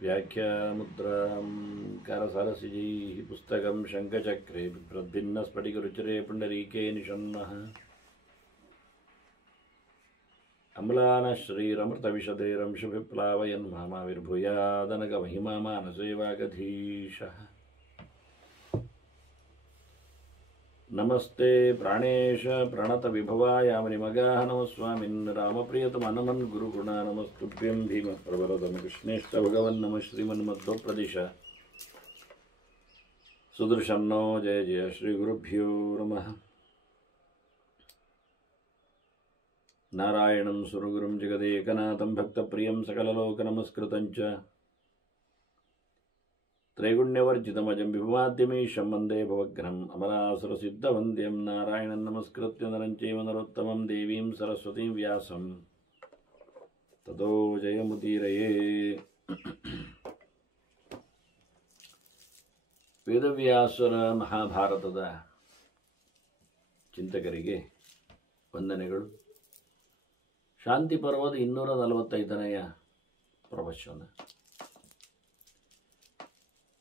व्याख्यामुद्रां करसरसिजैः पुस्तकं शङ्खचक्रे बिभ्रद्भिन्नस्फटिकरुचिरे पुण्डरीके निषण्णः अम्लानश्रीरमृतविशदैरंशुभिप्लावयन् मामाविर्भूयादनगमहिमा मानसे वागधीशः। नमस्ते प्राणेश प्रणतविभवायामनिमगाः नमः स्वामिन् रामप्रियतमनमन् गुरुगुणा नमस्तुभ्यं भीमः प्रवरदं कृष्णेष्ट भगवन् नमः श्रीमन्मध्वप्रदिश सुदर्शन्नो जय जय श्रीगुरुभ्यो नमः। नारायणं सुरगुरुं जगदेकनाथं भक्तप्रियं सकललोकनमस्कृतं च त्रैगुण्यवर्जितमजं विभुमाद्यमीशं वन्दे भवघ्नम् अमरासुरसिद्धवन्द्यं नारायणं नमस्कृत्य नरं चैव नरोत्तमं देवीं सरस्वतीं व्यासं ततो जयमुदीरये। ವೇದವ್ಯಾಸರ ಮಹಾಭಾರತದ ಚಿಂತಕರಿಗೆ ವಂದನೆಗಳು. ಶಾಂತಿ ಪರ್ವದ 245ನೆಯ ಪ್ರವಚನ.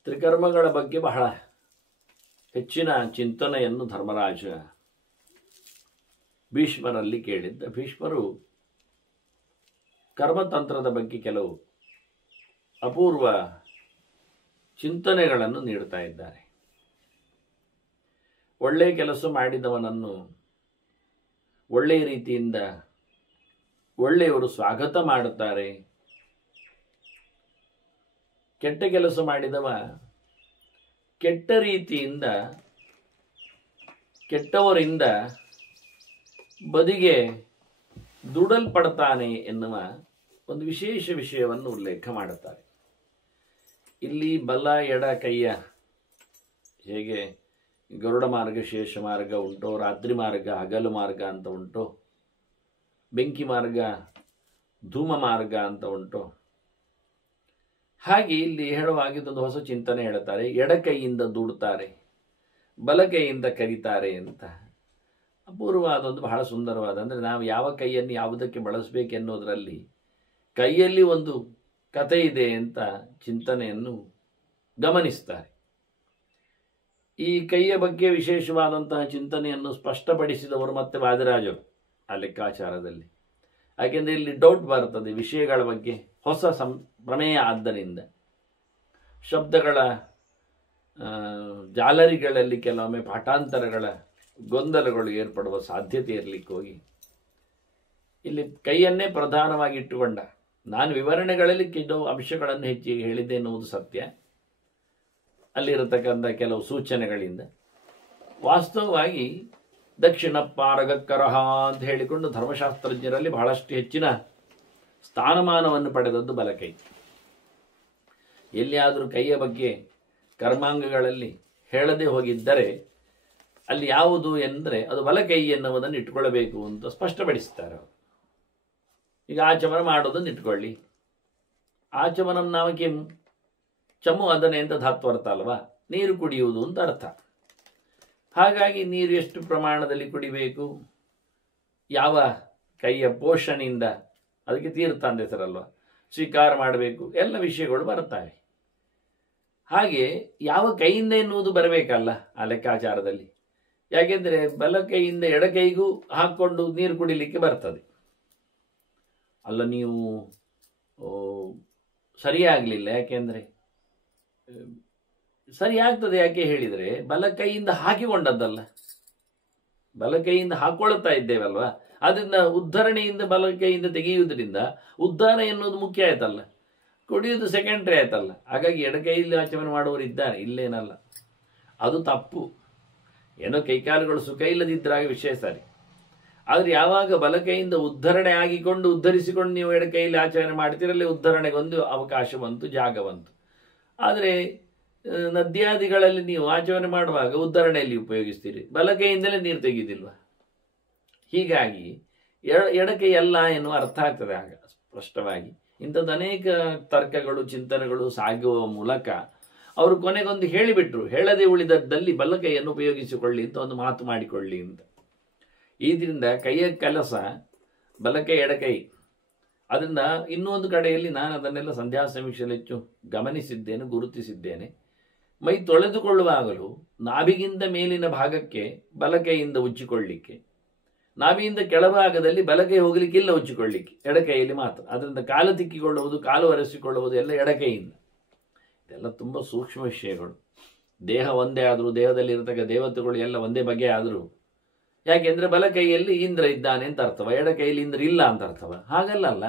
ತ್ರಿಕರ್ಮಗಳ ಬಗ್ಗೆ ಬಹಳ ಹೆಚ್ಚಿನ ಚಿಂತನೆಯನ್ನು ಧರ್ಮರಾಜ ಭೀಷ್ಮರಲ್ಲಿ ಕೇಳಿದ್ದ. ಭೀಷ್ಮರು ಕರ್ಮತಂತ್ರದ ಬಗ್ಗೆ ಕೆಲವು ಅಪೂರ್ವ ಚಿಂತನೆಗಳನ್ನು ನೀಡ್ತಾ ಇದ್ದಾರೆ. ಒಳ್ಳೆಯ ಕೆಲಸ ಮಾಡಿದವನನ್ನು ಒಳ್ಳೆಯ ರೀತಿಯಿಂದ ಒಳ್ಳೆಯವರು ಸ್ವಾಗತ ಮಾಡುತ್ತಾರೆ. ಕೆಟ್ಟ ಕೆಲಸ ಮಾಡಿದವ ಕೆಟ್ಟ ರೀತಿಯಿಂದ ಕೆಟ್ಟವರಿಂದ ಬದಿಗೆ ದುಡಲ್ಪಡ್ತಾನೆ ಎನ್ನುವ ಒಂದು ವಿಶೇಷ ವಿಷಯವನ್ನು ಉಲ್ಲೇಖ ಮಾಡುತ್ತಾರೆ. ಇಲ್ಲಿ ಬಲ ಎಡ ಕೈಯ ಹೇಗೆ ಗರುಡ ಮಾರ್ಗ ಶೇಷ ಮಾರ್ಗ ಉಂಟೋ, ರಾತ್ರಿ ಮಾರ್ಗ ಹಗಲು ಮಾರ್ಗ ಅಂತ ಉಂಟೋ, ಬೆಂಕಿ ಮಾರ್ಗ ಧೂಮ ಮಾರ್ಗ ಅಂತ ಉಂಟೋ, ಹಾಗೆ ಇಲ್ಲಿ ಹೇಳುವಾಗಿದ್ದೊಂದು ಹೊಸ ಚಿಂತನೆ ಹೇಳುತ್ತಾರೆ. ಎಡ ಕೈಯಿಂದ ದುಡ್ತಾರೆ, ಬಲ ಕೈಯಿಂದ ಕರೀತಾರೆ ಅಂತ. ಅಪೂರ್ವವಾದೊಂದು ಬಹಳ ಸುಂದರವಾದ, ಅಂದರೆ ನಾವು ಯಾವ ಕೈಯನ್ನು ಯಾವುದಕ್ಕೆ ಬಳಸಬೇಕೆನ್ನುವುದರಲ್ಲಿ ಕೈಯಲ್ಲಿ ಒಂದು ಕಥೆ ಇದೆ ಅಂತ ಚಿಂತನೆಯನ್ನು ಗಮನಿಸ್ತಾರೆ. ಈ ಕೈಯ ಬಗ್ಗೆ ವಿಶೇಷವಾದಂತಹ ಚಿಂತನೆಯನ್ನು ಸ್ಪಷ್ಟಪಡಿಸಿದವರು ಮತ್ತೆ ವಾದಿರಾಜರು ಆ ಲೆಕ್ಕಾಚಾರದಲ್ಲಿ. ಯಾಕೆಂದರೆ ಇಲ್ಲಿ ಡೌಟ್ ಬರ್ತದೆ ವಿಷಯಗಳ ಬಗ್ಗೆ, ಹೊಸ ಪ್ರಮೇಯ ಆದ್ದರಿಂದ ಶಬ್ದಗಳ ಜಾಲರಿಗಳಲ್ಲಿ ಕೆಲವೊಮ್ಮೆ ಪಾಠಾಂತರಗಳ ಗೊಂದಲಗಳು ಏರ್ಪಡುವ ಸಾಧ್ಯತೆ ಇರಲಿಕ್ಕೆ ಹೋಗಿ ಇಲ್ಲಿ ಕೈಯನ್ನೇ ಪ್ರಧಾನವಾಗಿ ಇಟ್ಟುಕೊಂಡ. ನಾನು ವಿವರಣೆಗಳಲ್ಲಿ ಕೆಲವು ಅಂಶಗಳನ್ನು ಹೆಚ್ಚಿಗೆ ಹೇಳಿದ್ದೆ ಎನ್ನುವುದು ಸತ್ಯ, ಅಲ್ಲಿರತಕ್ಕಂಥ ಕೆಲವು ಸೂಚನೆಗಳಿಂದ. ವಾಸ್ತವವಾಗಿ ದಕ್ಷಿಣ ಪಾರಗಕ್ಕರಹ ಅಂತ ಹೇಳಿಕೊಂಡು ಧರ್ಮಶಾಸ್ತ್ರಜ್ಞರಲ್ಲಿ ಬಹಳಷ್ಟು ಹೆಚ್ಚಿನ ಸ್ಥಾನಮಾನವನ್ನು ಪಡೆದದ್ದು ಬಲಕೈ. ಎಲ್ಲಿಯಾದರೂ ಕೈಯ ಬಗ್ಗೆ ಕರ್ಮಾಂಗಗಳಲ್ಲಿ ಹೇಳದೆ ಹೋಗಿದ್ದರೆ ಅಲ್ಲಿ ಯಾವುದು ಎಂದರೆ ಅದು ಬಲಕೈ ಎನ್ನುವುದನ್ನು ಇಟ್ಕೊಳ್ಬೇಕು ಅಂತ ಸ್ಪಷ್ಟಪಡಿಸ್ತಾರೆ ಅವರು. ಈಗ ಆಚಮನ ಮಾಡೋದನ್ನು ಇಟ್ಕೊಳ್ಳಿ. ಆಚಮನಂ ನಾಮ ಕಿಂ ಚಮು ಅದನೆ ಅಂತ ಧಾತ್ವರ್ಥ ಅಲ್ವಾ, ನೀರು ಕುಡಿಯುವುದು ಅಂತ ಅರ್ಥ. ಹಾಗಾಗಿ ನೀರು ಎಷ್ಟು ಪ್ರಮಾಣದಲ್ಲಿ ಕುಡಿಬೇಕು, ಯಾವ ಕೈಯ ಪೋಷಣೆಯಿಂದ, ಅದಕ್ಕೆ ತೀರ್ಥ ಅಂತ ಹೆಸರಲ್ವ, ಸ್ವೀಕಾರ ಮಾಡಬೇಕು, ಎಲ್ಲ ವಿಷಯಗಳು ಬರುತ್ತವೆ. ಹಾಗೆ ಯಾವ ಕೈಯಿಂದ ಎನ್ನುವುದು ಬರಬೇಕಲ್ಲ ಆ ಲೆಕ್ಕಾಚಾರದಲ್ಲಿ. ಯಾಕೆಂದರೆ ಬಲ ಕೈಯಿಂದ ಎಡ ಕೈಗೂ ಹಾಕ್ಕೊಂಡು ನೀರು ಕುಡಿಲಿಕ್ಕೆ ಬರ್ತದೆ. ಅಲ್ಲ, ನೀವು ಸರಿಯಾಗಲಿಲ್ಲ. ಯಾಕೆಂದರೆ ಸರಿಯಾಗ್ತದೆ ಯಾಕೆ ಹೇಳಿದರೆ ಬಲ ಕೈಯಿಂದ ಹಾಕಿಕೊಂಡದ್ದಲ್ಲ, ಬಲ ಕೈಯಿಂದ ಹಾಕೊಳ್ತಾ ಇದ್ದೇವಲ್ವ, ಅದರಿಂದ ಉದ್ಧರಣೆಯಿಂದ ಬಲ ಕೈಯಿಂದ ತೆಗೆಯುವುದರಿಂದ ಉದ್ಧಾರ ಎನ್ನುವುದು ಮುಖ್ಯ ಆಯ್ತಲ್ಲ, ಕುಡಿಯುವುದು ಸೆಕೆಂಡ್ರಿ ಆಯ್ತಲ್ಲ. ಹಾಗಾಗಿ ಎಡ ಕೈಯಲ್ಲಿ ಆಚಮನ ಮಾಡುವವರು ಇದ್ದಾರೆ, ಇಲ್ಲೇನಲ್ಲ, ಅದು ತಪ್ಪು. ಏನೋ ಕೈಕಾಲುಗಳು ಸುಖ ಇಲ್ಲದಿದ್ದಾಗ ವಿಷಯ ಸರಿ. ಆದರೆ ಯಾವಾಗ ಬಲ ಕೈಯಿಂದ ಉದ್ಧರಣೆ ಆಗಿಕೊಂಡು ಉದ್ಧರಿಸಿಕೊಂಡು ನೀವು ಎಡ ಕೈಯಲ್ಲಿ ಆಚರಣೆ ಮಾಡ್ತೀರಲ್ಲಿ ಉದ್ಧರಣೆಗೊಂದು ಅವಕಾಶ ಬಂತು, ಜಾಗ ಬಂತು. ಆದರೆ ನದ್ಯಾದಿಗಳಲ್ಲಿ ನೀವು ಆಚರಣೆ ಮಾಡುವಾಗ ಉದ್ಧರಣೆಯಲ್ಲಿ ಉಪಯೋಗಿಸ್ತೀರಿ, ಬಲ ಕೈಯಿಂದಲೇ ನೀರು ತೆಗೆಯುವುದಿಲ್ವ. ಹೀಗಾಗಿ ಎಡಕೈ ಅಲ್ಲ ಎನ್ನುವ ಅರ್ಥ ಆಗ್ತದೆ ಆಗ ಸ್ಪಷ್ಟವಾಗಿ. ಇಂಥದ್ದು ಅನೇಕ ತರ್ಕಗಳು ಚಿಂತನೆಗಳು ಸಾಗುವ ಮೂಲಕ ಅವರು ಕೊನೆಗೊಂದು ಹೇಳಿಬಿಟ್ರು, ಹೇಳದೆ ಉಳಿದದ್ದಲ್ಲಿ ಬಲ ಕೈಯನ್ನು ಉಪಯೋಗಿಸಿಕೊಳ್ಳಿ ಅಂತ ಒಂದು ಮಾತು ಮಾಡಿಕೊಳ್ಳಿ ಅಂತ. ಇದರಿಂದ ಕೈಯ ಕೆಲಸ ಬಲಕೈ ಎಡಕೈ. ಅದರಿಂದ ಇನ್ನೊಂದು ಕಡೆಯಲ್ಲಿ ನಾನು ಅದನ್ನೆಲ್ಲ ಸಂಧ್ಯಾ ಸಮೀಕ್ಷೆಯಲ್ಲಿ ಹೆಚ್ಚು ಗಮನಿಸಿದ್ದೇನೆ, ಗುರುತಿಸಿದ್ದೇನೆ. ಮೈ ತೊಳೆದುಕೊಳ್ಳುವಾಗಲೂ ನಾಭಿಗಿಂತ ಮೇಲಿನ ಭಾಗಕ್ಕೆ ಬಲಕೈಯಿಂದ ಉಜ್ಜಿಕೊಳ್ಳಿಕ್ಕೆ, ನಾಭಿಯಿಂದ ಕೆಳಭಾಗದಲ್ಲಿ ಬಲಕೈ ಹೋಗಲಿಕ್ಕಿಲ್ಲ ಉಜ್ಜಿಕೊಳ್ಳಿಕ್ಕೆ, ಎಡಕೈಯಲ್ಲಿ ಮಾತ್ರ. ಅದರಿಂದ ಕಾಲು ತಿಕ್ಕಿಕೊಳ್ಳುವುದು, ಕಾಲು ಒರೆಸಿಕೊಳ್ಳುವುದು ಎಲ್ಲ ಎಡಕೈಯಿಂದ. ಇದೆಲ್ಲ ತುಂಬ ಸೂಕ್ಷ್ಮ ವಿಷಯಗಳು. ದೇಹ ಒಂದೇ ಆದರೂ, ದೇಹದಲ್ಲಿ ಇರತಕ್ಕ ದೇವತೆಗಳು ಎಲ್ಲ ಒಂದೇ ಬಗೆ ಆದರೂ, ಯಾಕೆಂದ್ರೆ ಬಲಕೈಯಲ್ಲಿ ಇಂದ್ರ ಇದ್ದಾನೆ ಅಂತ ಅರ್ಥವ, ಎಡಕೈಯಲ್ಲಿ ಇಂದ್ರ ಇಲ್ಲ ಅಂತ ಅರ್ಥವ? ಹಾಗಲ್ಲ.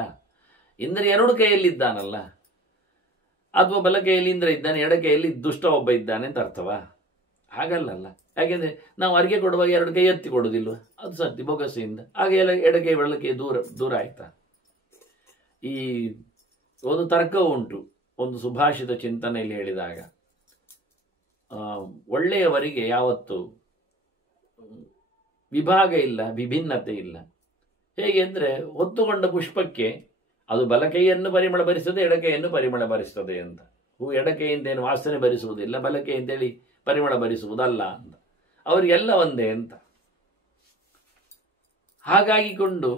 ಇಂದ್ರ ಎರಡು ಕೈಯಲ್ಲಿ ಇದ್ದಾನಲ್ಲ. ಅಥವಾ ಬಲಕೈಯಲ್ಲಿ ಇಂದ್ರ ಇದ್ದಾನೆ, ಎಡಕೈಯಲ್ಲಿ ದುಷ್ಟ ಒಬ್ಬ ಇದ್ದಾನೆ ಅಂತ ಅರ್ಥವ? ಹಾಗಲ್ಲ. ಯಾಕೆಂದ್ರೆ ನಾವು ಅರ್ಗೆ ಕೊಡುವಾಗ ಎರಡು ಕೈ ಎತ್ತಿ ಕೊಡುವುದಿಲ್ವ? ಅದು ಸತ್ಯ ಬೊಗಸೆಯಿಂದ. ಹಾಗೆ ಎಲ್ಲ ಎಡಕೈ ಬಲಕೈ ದೂರ ಆಯ್ತಾ? ಈ ಒಂದು ತರ್ಕ ಉಂಟು, ಒಂದು ಸುಭಾಷಿತ ಚಿಂತನೆಯಲ್ಲಿ ಹೇಳಿದಾಗ, ಒಳ್ಳೆಯವರಿಗೆ ಯಾವತ್ತು ವಿಭಾಗ ಇಲ್ಲ, ವಿಭಿನ್ನತೆ ಇಲ್ಲ. ಹೇಗೆ ಅಂದರೆ, ಹೊತ್ತುಕೊಂಡ ಪುಷ್ಪಕ್ಕೆ ಅದು ಬಲಕೈಯನ್ನು ಪರಿಮಳ ಭರಿಸದೆ ಎಡಕೈಯನ್ನು ಪರಿಮಳ ಭರಿಸ್ತದೆ ಅಂತ. ಹೂ ಎಡಕೈಯಿಂದ ಏನು ವಾಸನೆ ಭರಿಸುವುದಿಲ್ಲ, ಬಲಕೈ ಅಂತೇಳಿ ಪರಿಮಳ ಭರಿಸುವುದಲ್ಲ ಅಂತ. ಅವರಿಗೆಲ್ಲ ಒಂದೇ ಅಂತ. ಹಾಗಾಗಿಕೊಂಡು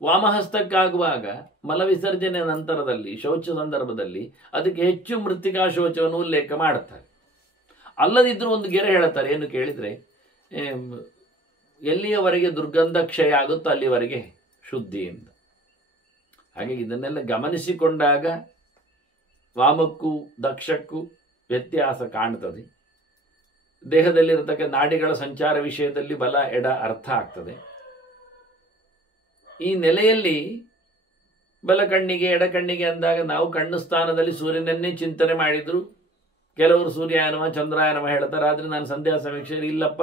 ವಾಮಹಸ್ತಕ್ಕಾಗುವಾಗ ಮಲವಿಸರ್ಜನೆ ನಂತರದಲ್ಲಿ, ಶೌಚ ಸಂದರ್ಭದಲ್ಲಿ ಅದಕ್ಕೆ ಹೆಚ್ಚು ಮೃತ್ತಿಕಾ ಶೌಚವನ್ನು ಉಲ್ಲೇಖ ಮಾಡುತ್ತಾರೆ. ಅಲ್ಲದಿದ್ರೂ ಒಂದು ಗೆರೆ ಹೇಳುತ್ತಾರೆ, ಏನು ಕೇಳಿದರೆ, ಎಲ್ಲಿಯವರೆಗೆ ದುರ್ಗಂಧ ಕ್ಷಯ ಆಗುತ್ತೋ ಅಲ್ಲಿವರೆಗೆ ಶುದ್ಧಿ ಅಂತ. ಹಾಗಾಗಿ ಇದನ್ನೆಲ್ಲ ಗಮನಿಸಿಕೊಂಡಾಗ ವಾಮಕ್ಕೂ ದಕ್ಷಕ್ಕೂ ವ್ಯತ್ಯಾಸ ಕಾಣ್ತದೆ. ದೇಹದಲ್ಲಿರತಕ್ಕ ನಾಡಿಗಳ ಸಂಚಾರ ವಿಷಯದಲ್ಲಿ ಬಲ ಎಡ ಅರ್ಥ ಆಗ್ತದೆ. ಈ ನೆಲೆಯಲ್ಲಿ ಬಲ ಕಣ್ಣಿಗೆ ಎಡ ಕಣ್ಣಿಗೆ ಅಂದಾಗ ನಾವು ಕಣ್ಣು ಸ್ಥಾನದಲ್ಲಿ ಸೂರ್ಯನನ್ನೇ ಚಿಂತನೆ ಮಾಡಿದ್ರು. ಕೆಲವರು ಸೂರ್ಯಾಯನಮ ಚಂದ್ರಾಯನಮ ಹೇಳ್ತಾರೆ. ಆದರೆ ನಾನು ಸಂಧ್ಯಾ ಸಮೀಕ್ಷೆಯಲ್ಲಿ ಇಲ್ಲಪ್ಪ,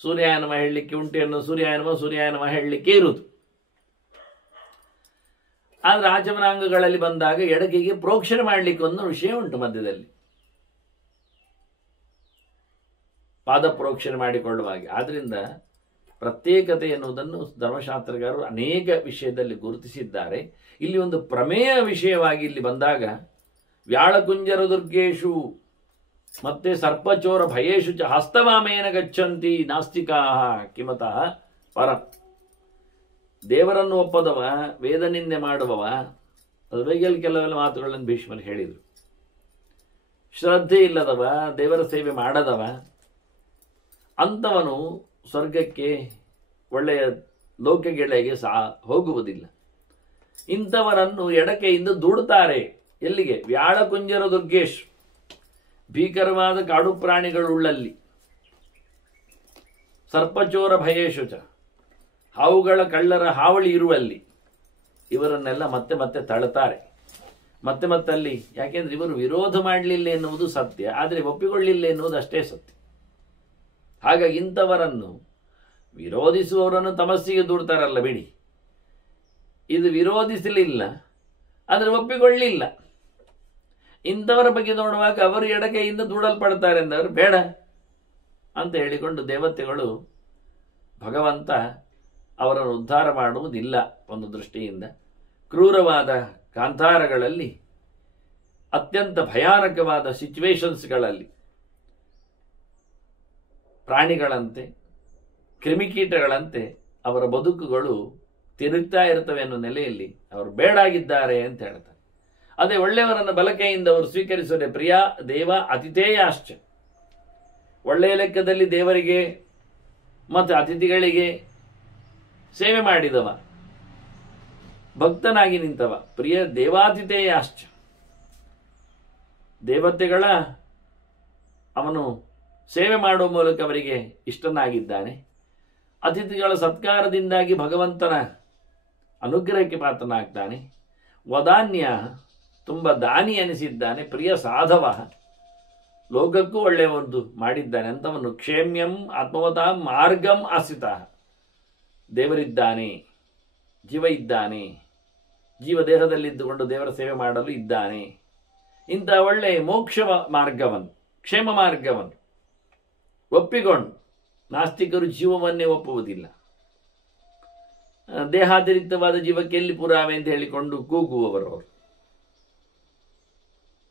ಸೂರ್ಯಾಯನಮ ಹೇಳಲಿಕ್ಕೆ ಉಂಟು ಅನ್ನೋ ಸೂರ್ಯಾಯನಮ ಹೇಳಲಿಕ್ಕೆ ಇರುವುದು. ಆದರೆ ಆಚಮನಾಂಗಗಳಲ್ಲಿ ಬಂದಾಗ ಎಡಕಿಗೆ ಪ್ರೋಕ್ಷಣೆ ಮಾಡಲಿಕ್ಕೆ ಒಂದು ವಿಷಯ ಉಂಟು ಮಧ್ಯದಲ್ಲಿ, ಪಾದ ಪ್ರೋಕ್ಷಣೆ ಮಾಡಿಕೊಳ್ಳುವಾಗ. ಆದ್ರಿಂದ ಪ್ರತ್ಯೇಕತೆ ಎನ್ನುವುದನ್ನು ಧರ್ಮಶಾಸ್ತ್ರಗಾರರು ಅನೇಕ ವಿಷಯದಲ್ಲಿ ಗುರುತಿಸಿದ್ದಾರೆ. ಇಲ್ಲಿ ಒಂದು ಪ್ರಮೇಯ ವಿಷಯವಾಗಿ ಇಲ್ಲಿ ಬಂದಾಗ ವ್ಯಾಳಕುಂಜರ ದುರ್ಗೇಶು ಮತ್ತೆ ಸರ್ಪಚೋರ ಭಯೇಶು ಚ ಹಸ್ತವಾಮೇನ ಗಚ್ಚಂತಿ ನಾಸ್ತಿಕಾ ಕಿಮತಃ ಪರ. ದೇವರನ್ನು ಒಪ್ಪದವ, ವೇದ ನಿಂದೆ ಮಾಡುವವ, ಅದು ಬೈಗಲ್ಲಿ ಕೆಲವೆಲ್ಲ ಮಾತುಗಳನ್ನು ಭೀಷ್ಮರು ಹೇಳಿದರು. ಶ್ರದ್ಧೆ ಇಲ್ಲದವ, ದೇವರ ಸೇವೆ ಮಾಡದವ, ಅಂಥವನು ಸ್ವರ್ಗಕ್ಕೆ, ಒಳ್ಳೆಯ ಲೋಕಗೆಳೆಗೆ ಹೋಗುವುದಿಲ್ಲ. ಇಂಥವರನ್ನು ಎಡಕೆಯಿಂದ ದೂಡುತ್ತಾರೆ. ಎಲ್ಲಿಗೆ? ವ್ಯಾಳಕುಂಜರ ದುರ್ಗೇಶ್, ಭೀಕರವಾದ ಕಾಡು ಪ್ರಾಣಿಗಳುಳ್ಳಲ್ಲಿ, ಸರ್ಪಚೋರ ಭಯೇಶುಚ, ಹಾವುಗಳ ಕಳ್ಳರ ಹಾವಳಿ ಇರುವಲ್ಲಿ ಇವರನ್ನೆಲ್ಲ ಮತ್ತೆ ಮತ್ತೆ ತಳ್ಳುತ್ತಾರೆ. ಮತ್ತೆ ಅಲ್ಲಿ, ಯಾಕೆಂದ್ರೆ ಇವರು ವಿರೋಧ ಮಾಡಲಿಲ್ಲ ಎನ್ನುವುದು ಸತ್ಯ, ಆದರೆ ಒಪ್ಪಿಕೊಳ್ಳಿಲ್ಲ ಎನ್ನುವುದು ಅಷ್ಟೇ ಸತ್ಯ. ಹಾಗಾಗಿ ಇಂಥವರನ್ನು, ವಿರೋಧಿಸುವವರನ್ನು ತಮಸ್ಸಿಗೆ ದೂಡ್ತಾರಲ್ಲ ಬಿಡಿ, ಇದು ವಿರೋಧಿಸಲಿಲ್ಲ ಆದರೆ ಒಪ್ಪಿಕೊಳ್ಳಿಲ್ಲ, ಇಂಥವರ ಬಗ್ಗೆ ನೋಡುವಾಗ ಅವರು ಎಡಕೈಯಿಂದ ದೂಡಲ್ಪಡ್ತಾರೆ ಎಂದವರು ಬೇಡ ಅಂತ ಹೇಳಿಕೊಂಡು ದೇವತೆಗಳು, ಭಗವಂತ ಅವರನ್ನು ಉದ್ಧಾರ ಮಾಡುವುದಿಲ್ಲ. ಒಂದು ದೃಷ್ಟಿಯಿಂದ ಕ್ರೂರವಾದ ಕಾಂತಾರಗಳಲ್ಲಿ, ಅತ್ಯಂತ ಭಯಾನಕವಾದ ಸಿಚುವೇಶನ್ಸ್ಗಳಲ್ಲಿ ಪ್ರಾಣಿಗಳಂತೆ, ಕ್ರಿಮಿಕೀಟಗಳಂತೆ ಅವರ ಬದುಕುಗಳು ತಿರುಗ್ತಾ ಇರ್ತವೆ ಅನ್ನೋ ನೆಲೆಯಲ್ಲಿ ಅವರು ಬೇಡಾಗಿದ್ದಾರೆ ಅಂತ ಹೇಳ್ತಾರೆ. ಅದೇ ಒಳ್ಳೆಯವರನ್ನು ಬಲಕೈಯಿಂದ ಅವರು ಸ್ವೀಕರಿಸದೆ ಪ್ರಿಯ ದೇವ ಅತಿಥೇಯಾಶ್ಚ, ಒಳ್ಳೆಯ ಲೆಕ್ಕದಲ್ಲಿ ದೇವರಿಗೆ ಮತ್ತು ಅತಿಥಿಗಳಿಗೆ ಸೇವೆ ಮಾಡಿದವ, ಭಕ್ತನಾಗಿ ನಿಂತವ, ಪ್ರಿಯ ದೇವಾತಿಥೇಯಾಶ್ಚ, ದೇವತೆಗಳ ಅವನು ಸೇವೆ ಮಾಡುವ ಮೂಲಕ ಅವರಿಗೆ ಇಷ್ಟನಾಗಿದ್ದಾನೆ. ಅತಿಥಿಗಳ ಸತ್ಕಾರದಿಂದಾಗಿ ಭಗವಂತನ ಅನುಗ್ರಹಕ್ಕೆ ಪಾತ್ರನಾಗ್ತಾನೆ. ವದಾನ್ಯ, ತುಂಬ ದಾನಿ ಅನಿಸಿದ್ದಾನೆ. ಪ್ರಿಯ ಸಾಧವ, ಲೋಕಕ್ಕೂ ಒಳ್ಳೆಯ ಒಂದು ಮಾಡಿದ್ದಾನೆ ಅಂತವನು. ಕ್ಷೇಮ್ಯಂ ಆತ್ಮವತಾ ಮಾರ್ಗಂ ಆಸಿತ, ದೇವರಿದ್ದಾನೆ, ಜೀವ ಇದ್ದಾನೆ, ಜೀವ ದೇಹದಲ್ಲಿದ್ದುಕೊಂಡು ದೇವರ ಸೇವೆ ಮಾಡಲು ಇದ್ದಾನೆ. ಇಂಥ ಒಳ್ಳೆಯ ಮೋಕ್ಷ ಮಾರ್ಗವನ್ನು, ಕ್ಷೇಮ ಮಾರ್ಗವನ್ನು ಒಪ್ಪಿಕೊಂಡು, ನಾಸ್ತಿಕರು ಜೀವವನ್ನೇ ಒಪ್ಪುವುದಿಲ್ಲ, ದೇಹಾತಿರಿಕ್ತವಾದ ಜೀವಕ್ಕೆ ಎಲ್ಲಿ ಪುರಾವೆ ಅಂತ ಹೇಳಿಕೊಂಡು ಕೂಗುವವರು.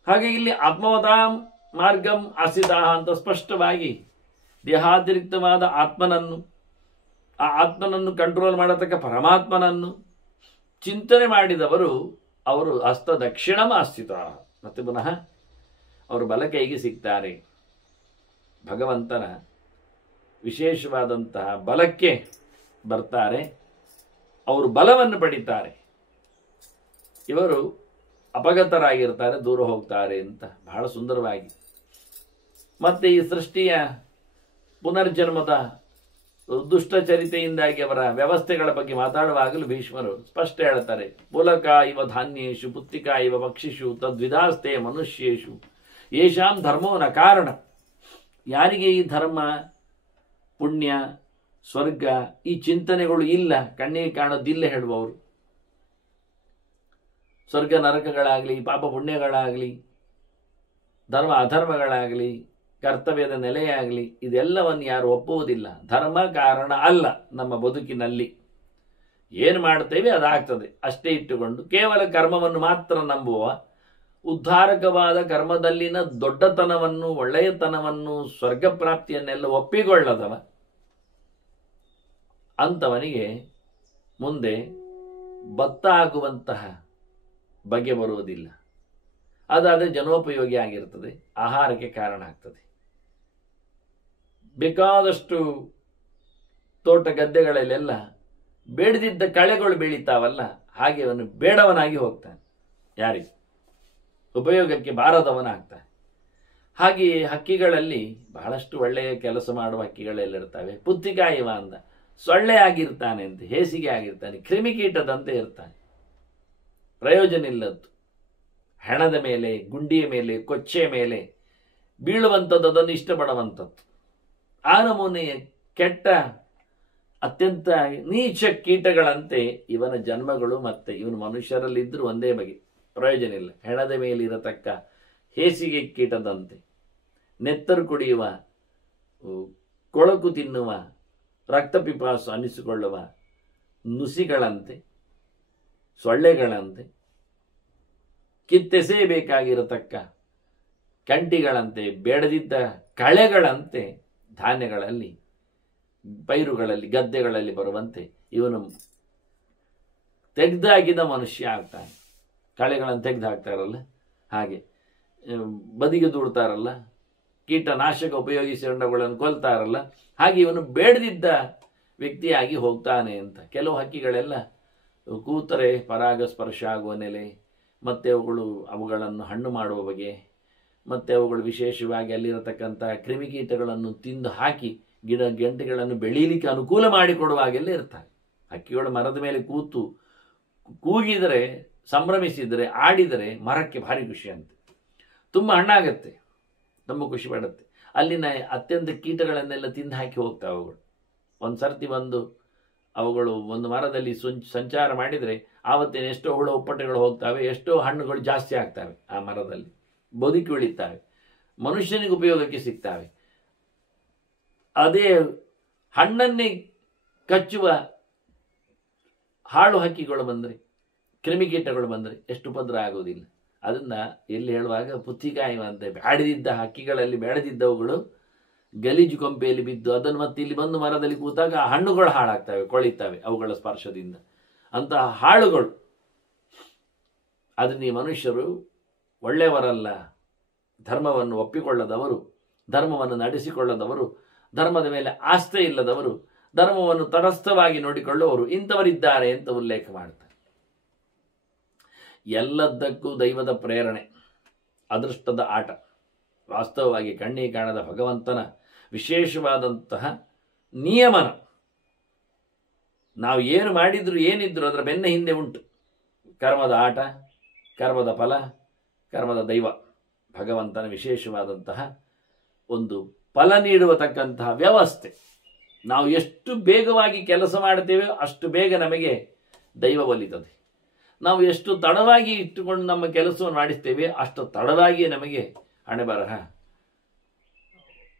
ಹಾಗೆ ಇಲ್ಲಿ ಆತ್ಮವತಾಂ ಮಾರ್ಗಂ ಆಸಿತಾಹ ಅಂತ ಸ್ಪಷ್ಟವಾಗಿ ದೇಹಾತಿರಿಕ್ತವಾದ ಆತ್ಮನನ್ನು, ಆ ಆತ್ಮನನ್ನು ಕಂಟ್ರೋಲ್ ಮಾಡತಕ್ಕ ಪರಮಾತ್ಮನನ್ನು ಚಿಂತನೆ ಮಾಡಿದವರು ಅವರು ಹಸ್ತ ದಕ್ಷಿಣಮ ಅಸ್ಥಿತ. ಮತ್ತೆ ಪುನಃ ಅವರು ಬಲಕೈಗೆ ಸಿಗ್ತಾರೆ. ಭಗವಂತನ ವಿಶೇಷವಾದಂತಹ ಬಲಕ್ಕೆ ಬರ್ತಾರೆ, ಅವರು ಬಲವನ್ನು ಪಡಿತಾರೆ. ಇವರು ಅಪಗತರಾಗಿರ್ತಾರೆ, ದೂರ ಹೋಗ್ತಾರೆ ಅಂತ ಬಹಳ ಸುಂದರವಾಗಿ. ಮತ್ತೆ ಈ ಸೃಷ್ಟಿಯ ಪುನರ್ಜನ್ಮದ ದುಷ್ಟ ಚರಿತೆಯಿಂದಾಗಿ ಅವರ ವ್ಯವಸ್ಥೆಗಳ ಬಗ್ಗೆ ಮಾತಾಡುವಾಗಲೂ ಭೀಷ್ಮರು ಸ್ಪಷ್ಟ ಹೇಳ್ತಾರೆ. ಪುಲಕ ಇವ ಧಾನ್ಯೇಶು ಪುತ್ತಿಕ ಇವ ಪಕ್ಷಿಷು ತದ್ವಿಧಾಸ್ತೆ ಮನುಷ್ಯೇಶು ಯೇಷಾಂ ಧರ್ಮೋ ನ ಕಾರಣ. ಯಾರಿಗೆ ಈ ಧರ್ಮ, ಪುಣ್ಯ, ಸ್ವರ್ಗ ಈ ಚಿಂತನೆಗಳು ಇಲ್ಲ, ಕಣ್ಣಿಗೆ ಕಾಣೋದಿಲ್ಲ ಹೇಳುವವರು, ಸ್ವರ್ಗ ನರಕಗಳಾಗಲಿ, ಪಾಪ ಪುಣ್ಯಗಳಾಗಲಿ, ಧರ್ಮ ಅಧರ್ಮಗಳಾಗಲಿ, ಕರ್ತವ್ಯದ ನೆಲೆಯಾಗಲಿ, ಇದೆಲ್ಲವನ್ನು ಯಾರು ಒಪ್ಪುವುದಿಲ್ಲ. ಧರ್ಮ ಕಾರಣ ಅಲ್ಲ ನಮ್ಮ ಬದುಕಿನಲ್ಲಿ. ಏನು ಮಾಡ್ತೇವೆ ಅದಾಗ್ತದೆ ಅಷ್ಟೇ ಇಟ್ಟುಕೊಂಡು ಕೇವಲ ಕರ್ಮವನ್ನು ಮಾತ್ರ ನಂಬುವ, ಉದ್ಧಾರಕವಾದ ಕರ್ಮದಲ್ಲಿನ ದೊಡ್ಡತನವನ್ನು, ಒಳ್ಳೆಯತನವನ್ನು, ಸ್ವರ್ಗ ಪ್ರಾಪ್ತಿಯನ್ನೆಲ್ಲ ಒಪ್ಪಿಕೊಳ್ಳದವ ಅಂಥವನಿಗೆ ಮುಂದೆ ಭತ್ತ ಆಗುವಂತಹ ಬಗೆ ಬರುವುದಿಲ್ಲ. ಅದಾದರೆ ಜನೋಪಯೋಗಿ ಆಗಿರ್ತದೆ, ಆಹಾರಕ್ಕೆ ಕಾರಣ ಆಗ್ತದೆ. ಬೇಕಾದಷ್ಟು ತೋಟ ಗದ್ದೆಗಳಲ್ಲೆಲ್ಲ ಬೇಡದಿದ್ದ ಕಳೆಗಳು ಬೆಳೀತಾವಲ್ಲ, ಹಾಗೆ ಅವನು ಬೇಡವನಾಗಿ ಹೋಗ್ತಾನೆ, ಯಾರಿಗೆ ಉಪಯೋಗಕ್ಕೆ ಬಾರದವನಾಗ್ತಾನೆ. ಹಾಗೆಯೇ ಹಕ್ಕಿಗಳಲ್ಲಿ ಬಹಳಷ್ಟು ಒಳ್ಳೆಯ ಕೆಲಸ ಮಾಡುವ ಹಕ್ಕಿಗಳೆಲ್ಲ ಇರ್ತವೆ. ಪುತ್ತಿಕಾಯಿವ ಅಂದ, ಸೊಳ್ಳೆ ಆಗಿರ್ತಾನೆ ಅಂತ, ಹೇಸಿಗೆ ಆಗಿರ್ತಾನೆ, ಕ್ರಿಮಿಕೀಟದಂತೆ ಇರ್ತಾನೆ, ಪ್ರಯೋಜನ ಇಲ್ಲದ್ದು. ಹೆಣದ ಮೇಲೆ, ಗುಂಡಿಯ ಮೇಲೆ, ಕೊಚ್ಚೆ ಮೇಲೆ ಬೀಳುವಂಥದ್ದು, ಅದನ್ನು ಇಷ್ಟಪಡುವಂಥದ್ದು. ಆ ನಮೂನೆಯ ಕೆಟ್ಟ ಅತ್ಯಂತ ನೀಚ ಕೀಟಗಳಂತೆ ಇವನ ಜನ್ಮಗಳು. ಮತ್ತೆ ಇವನು ಮನುಷ್ಯರಲ್ಲಿದ್ದರೂ ಒಂದೇ ಬಗೆ, ಪ್ರಯೋಜನ ಇಲ್ಲ. ಹೆಣದ ಮೇಲೆ ಇರತಕ್ಕ ಹೇಸಿಗೆ ಕೀಟದಂತೆ, ನೆತ್ತರು ಕುಡಿಯುವ, ಕೊಳಕು ತಿನ್ನುವ, ರಕ್ತಪಿಪಾಸು ಅನಿಸಿಕೊಳ್ಳುವ ನುಸಿಗಳಂತೆ, ಸೊಳ್ಳೆಗಳಂತೆ, ಕಿತ್ತೆಸೆಯಬೇಕಾಗಿರತಕ್ಕ ಕಂಟಿಗಳಂತೆ, ಬೇಡದಿದ್ದ ಕಳೆಗಳಂತೆ ಧಾನ್ಯಗಳಲ್ಲಿ, ಪೈರುಗಳಲ್ಲಿ, ಗದ್ದೆಗಳಲ್ಲಿ ಬರುವಂತೆ ಇವನು ತೆಗೆದಾಕಿದ ಮನುಷ್ಯ ಆಗ್ತಾನೆ. ಕಳೆಗಳನ್ನು ತೆಗೆದು ಹಾಕ್ತಾರಲ್ಲ ಹಾಗೆ, ಬದಿಗೆ ದೂಡ್ತಾರಲ್ಲ, ಕೀಟನಾಶಕ ಉಪಯೋಗಿಸಿ ಹೊಂಡಗಳನ್ನು ಕೊಲ್ತಾರಲ್ಲ, ಹಾಗೆ ಇವನು ಬೇಡದಿದ್ದ ವ್ಯಕ್ತಿಯಾಗಿ ಹೋಗ್ತಾನೆ ಅಂತ. ಕೆಲವು ಹಕ್ಕಿಗಳೆಲ್ಲ ಕೂತರೆ ಪರಾಗ ಸ್ಪರ್ಶ ಆಗುವ ನೆಲೆ, ಮತ್ತು ಅವುಗಳನ್ನು ಹಣ್ಣು ಮಾಡುವ ಬಗೆ, ಮತ್ತು ಅವುಗಳು ವಿಶೇಷವಾಗಿ ಅಲ್ಲಿರತಕ್ಕಂಥ ಕ್ರಿಮಿಕೀಟಗಳನ್ನು ತಿಂದು ಹಾಕಿ ಗಿಡ ಗಂಟೆಗಳನ್ನು ಬೆಳೀಲಿಕ್ಕೆ ಅನುಕೂಲ ಮಾಡಿಕೊಡುವಾಗೆಲ್ಲ ಇರ್ತಾರೆ. ಹಕ್ಕಿಗಳು ಮರದ ಮೇಲೆ ಕೂತು ಕೂಗಿದರೆ, ಸಂಭ್ರಮಿಸಿದರೆ, ಆಡಿದರೆ ಮರಕ್ಕೆ ಭಾರಿ ಖುಷಿ ಅಂತೆ, ತುಂಬ ಹಣ್ಣಾಗತ್ತೆ, ತುಂಬ ಖುಷಿ ಪಡುತ್ತೆ. ಅಲ್ಲಿನ ಅತ್ಯಂತ ಕೀಟಗಳನ್ನೆಲ್ಲ ತಿಂದು ಹಾಕಿ ಹೋಗ್ತಾವೆ ಅವುಗಳು. ಒಂದು ಸರ್ತಿ ಬಂದು ಅವುಗಳು ಒಂದು ಮರದಲ್ಲಿ ಸಂಚಾರ ಮಾಡಿದರೆ ಆವತ್ತಿನ ಎಷ್ಟೋ ಹುಳ ಉಪ್ಪಟೆಗಳು ಹೋಗ್ತವೆ, ಎಷ್ಟೋ ಹಣ್ಣುಗಳು ಜಾಸ್ತಿ ಆಗ್ತವೆ, ಆ ಮರದಲ್ಲಿ ಬದುಕಿ ಉಳಿತಾವೆ, ಮನುಷ್ಯನಿಗೆ ಉಪಯೋಗಕ್ಕೆ ಸಿಗ್ತವೆ. ಅದೇ ಹಣ್ಣನ್ನೇ ಕಚ್ಚುವ ಹಾಳು ಹಕ್ಕಿಗಳು ಬಂದರೆ, ಕ್ರಿಮಿಕೀಟಗಳು ಬಂದರೆ ಎಷ್ಟು ಉಪದ್ರ ಆಗೋದಿಲ್ಲ. ಅದನ್ನು ಎಲ್ಲಿ ಹೇಳುವಾಗ ಪುತ್ತಿಕಾಯಿವಂತೆ ಬೇಡದಿದ್ದ ಹಕ್ಕಿಗಳಲ್ಲಿ ಬೇಡದಿದ್ದವುಗಳು ಗಲೀಜು ಕೊಂಪೆಯಲ್ಲಿ ಬಿದ್ದು ಅದನ್ನು ಮತ್ತೆ ಇಲ್ಲಿ ಬಂದು ಮರದಲ್ಲಿ ಕೂತಾಗ ಆ ಹಣ್ಣುಗಳು ಹಾಳಾಗ್ತವೆ, ಕೊಳಿತವೆ ಅವುಗಳ ಸ್ಪರ್ಶದಿಂದ. ಅಂತಹ ಹಾಳುಗಳು, ಅದನ್ನು ಈ ಮನುಷ್ಯರು ಒಳ್ಳೆಯವರಲ್ಲ, ಧರ್ಮವನ್ನು ಒಪ್ಪಿಕೊಳ್ಳದವರು, ಧರ್ಮವನ್ನು ನಡೆಸಿಕೊಳ್ಳದವರು, ಧರ್ಮದ ಮೇಲೆ ಆಸ್ಥೆ ಇಲ್ಲದವರು, ಧರ್ಮವನ್ನು ತಟಸ್ಥವಾಗಿ ನೋಡಿಕೊಳ್ಳುವವರು ಇಂಥವರಿದ್ದಾರೆ ಅಂತ ಉಲ್ಲೇಖ ಮಾಡ್ತಾರೆ. ಎಲ್ಲದಕ್ಕೂ ದೈವದ ಪ್ರೇರಣೆ, ಅದೃಷ್ಟದ ಆಟ, ವಾಸ್ತವವಾಗಿ ಕಣ್ಣಿಗೆ ಕಾಣದ ಭಗವಂತನ ವಿಶೇಷವಾದಂತಹ ನಿಯಮನ. ನಾವು ಏನು ಮಾಡಿದ್ರು ಏನಿದ್ರು ಅದರ ಬೆನ್ನ ಹಿಂದೆ ಉಂಟು ಕರ್ಮದ ಆಟ, ಕರ್ಮದ ಫಲ, ಕರ್ಮದ ದೈವ. ಭಗವಂತನ ವಿಶೇಷವಾದಂತಹ ಒಂದು ಫಲ ನೀಡುವತಕ್ಕಂತಹ ವ್ಯವಸ್ಥೆ. ನಾವು ಎಷ್ಟು ಬೇಗವಾಗಿ ಕೆಲಸ ಮಾಡ್ತೇವೆ ಅಷ್ಟು ಬೇಗ ನಮಗೆ ದೈವ ಒಲಿತದೆ. ನಾವು ಎಷ್ಟು ತಡವಾಗಿ ಇಟ್ಟುಕೊಂಡು ನಮ್ಮ ಕೆಲಸವನ್ನು ಮಾಡಿಸ್ತೇವೆ ಅಷ್ಟು ತಡವಾಗಿ ನಮಗೆ ಹಣೆ ಬರಹ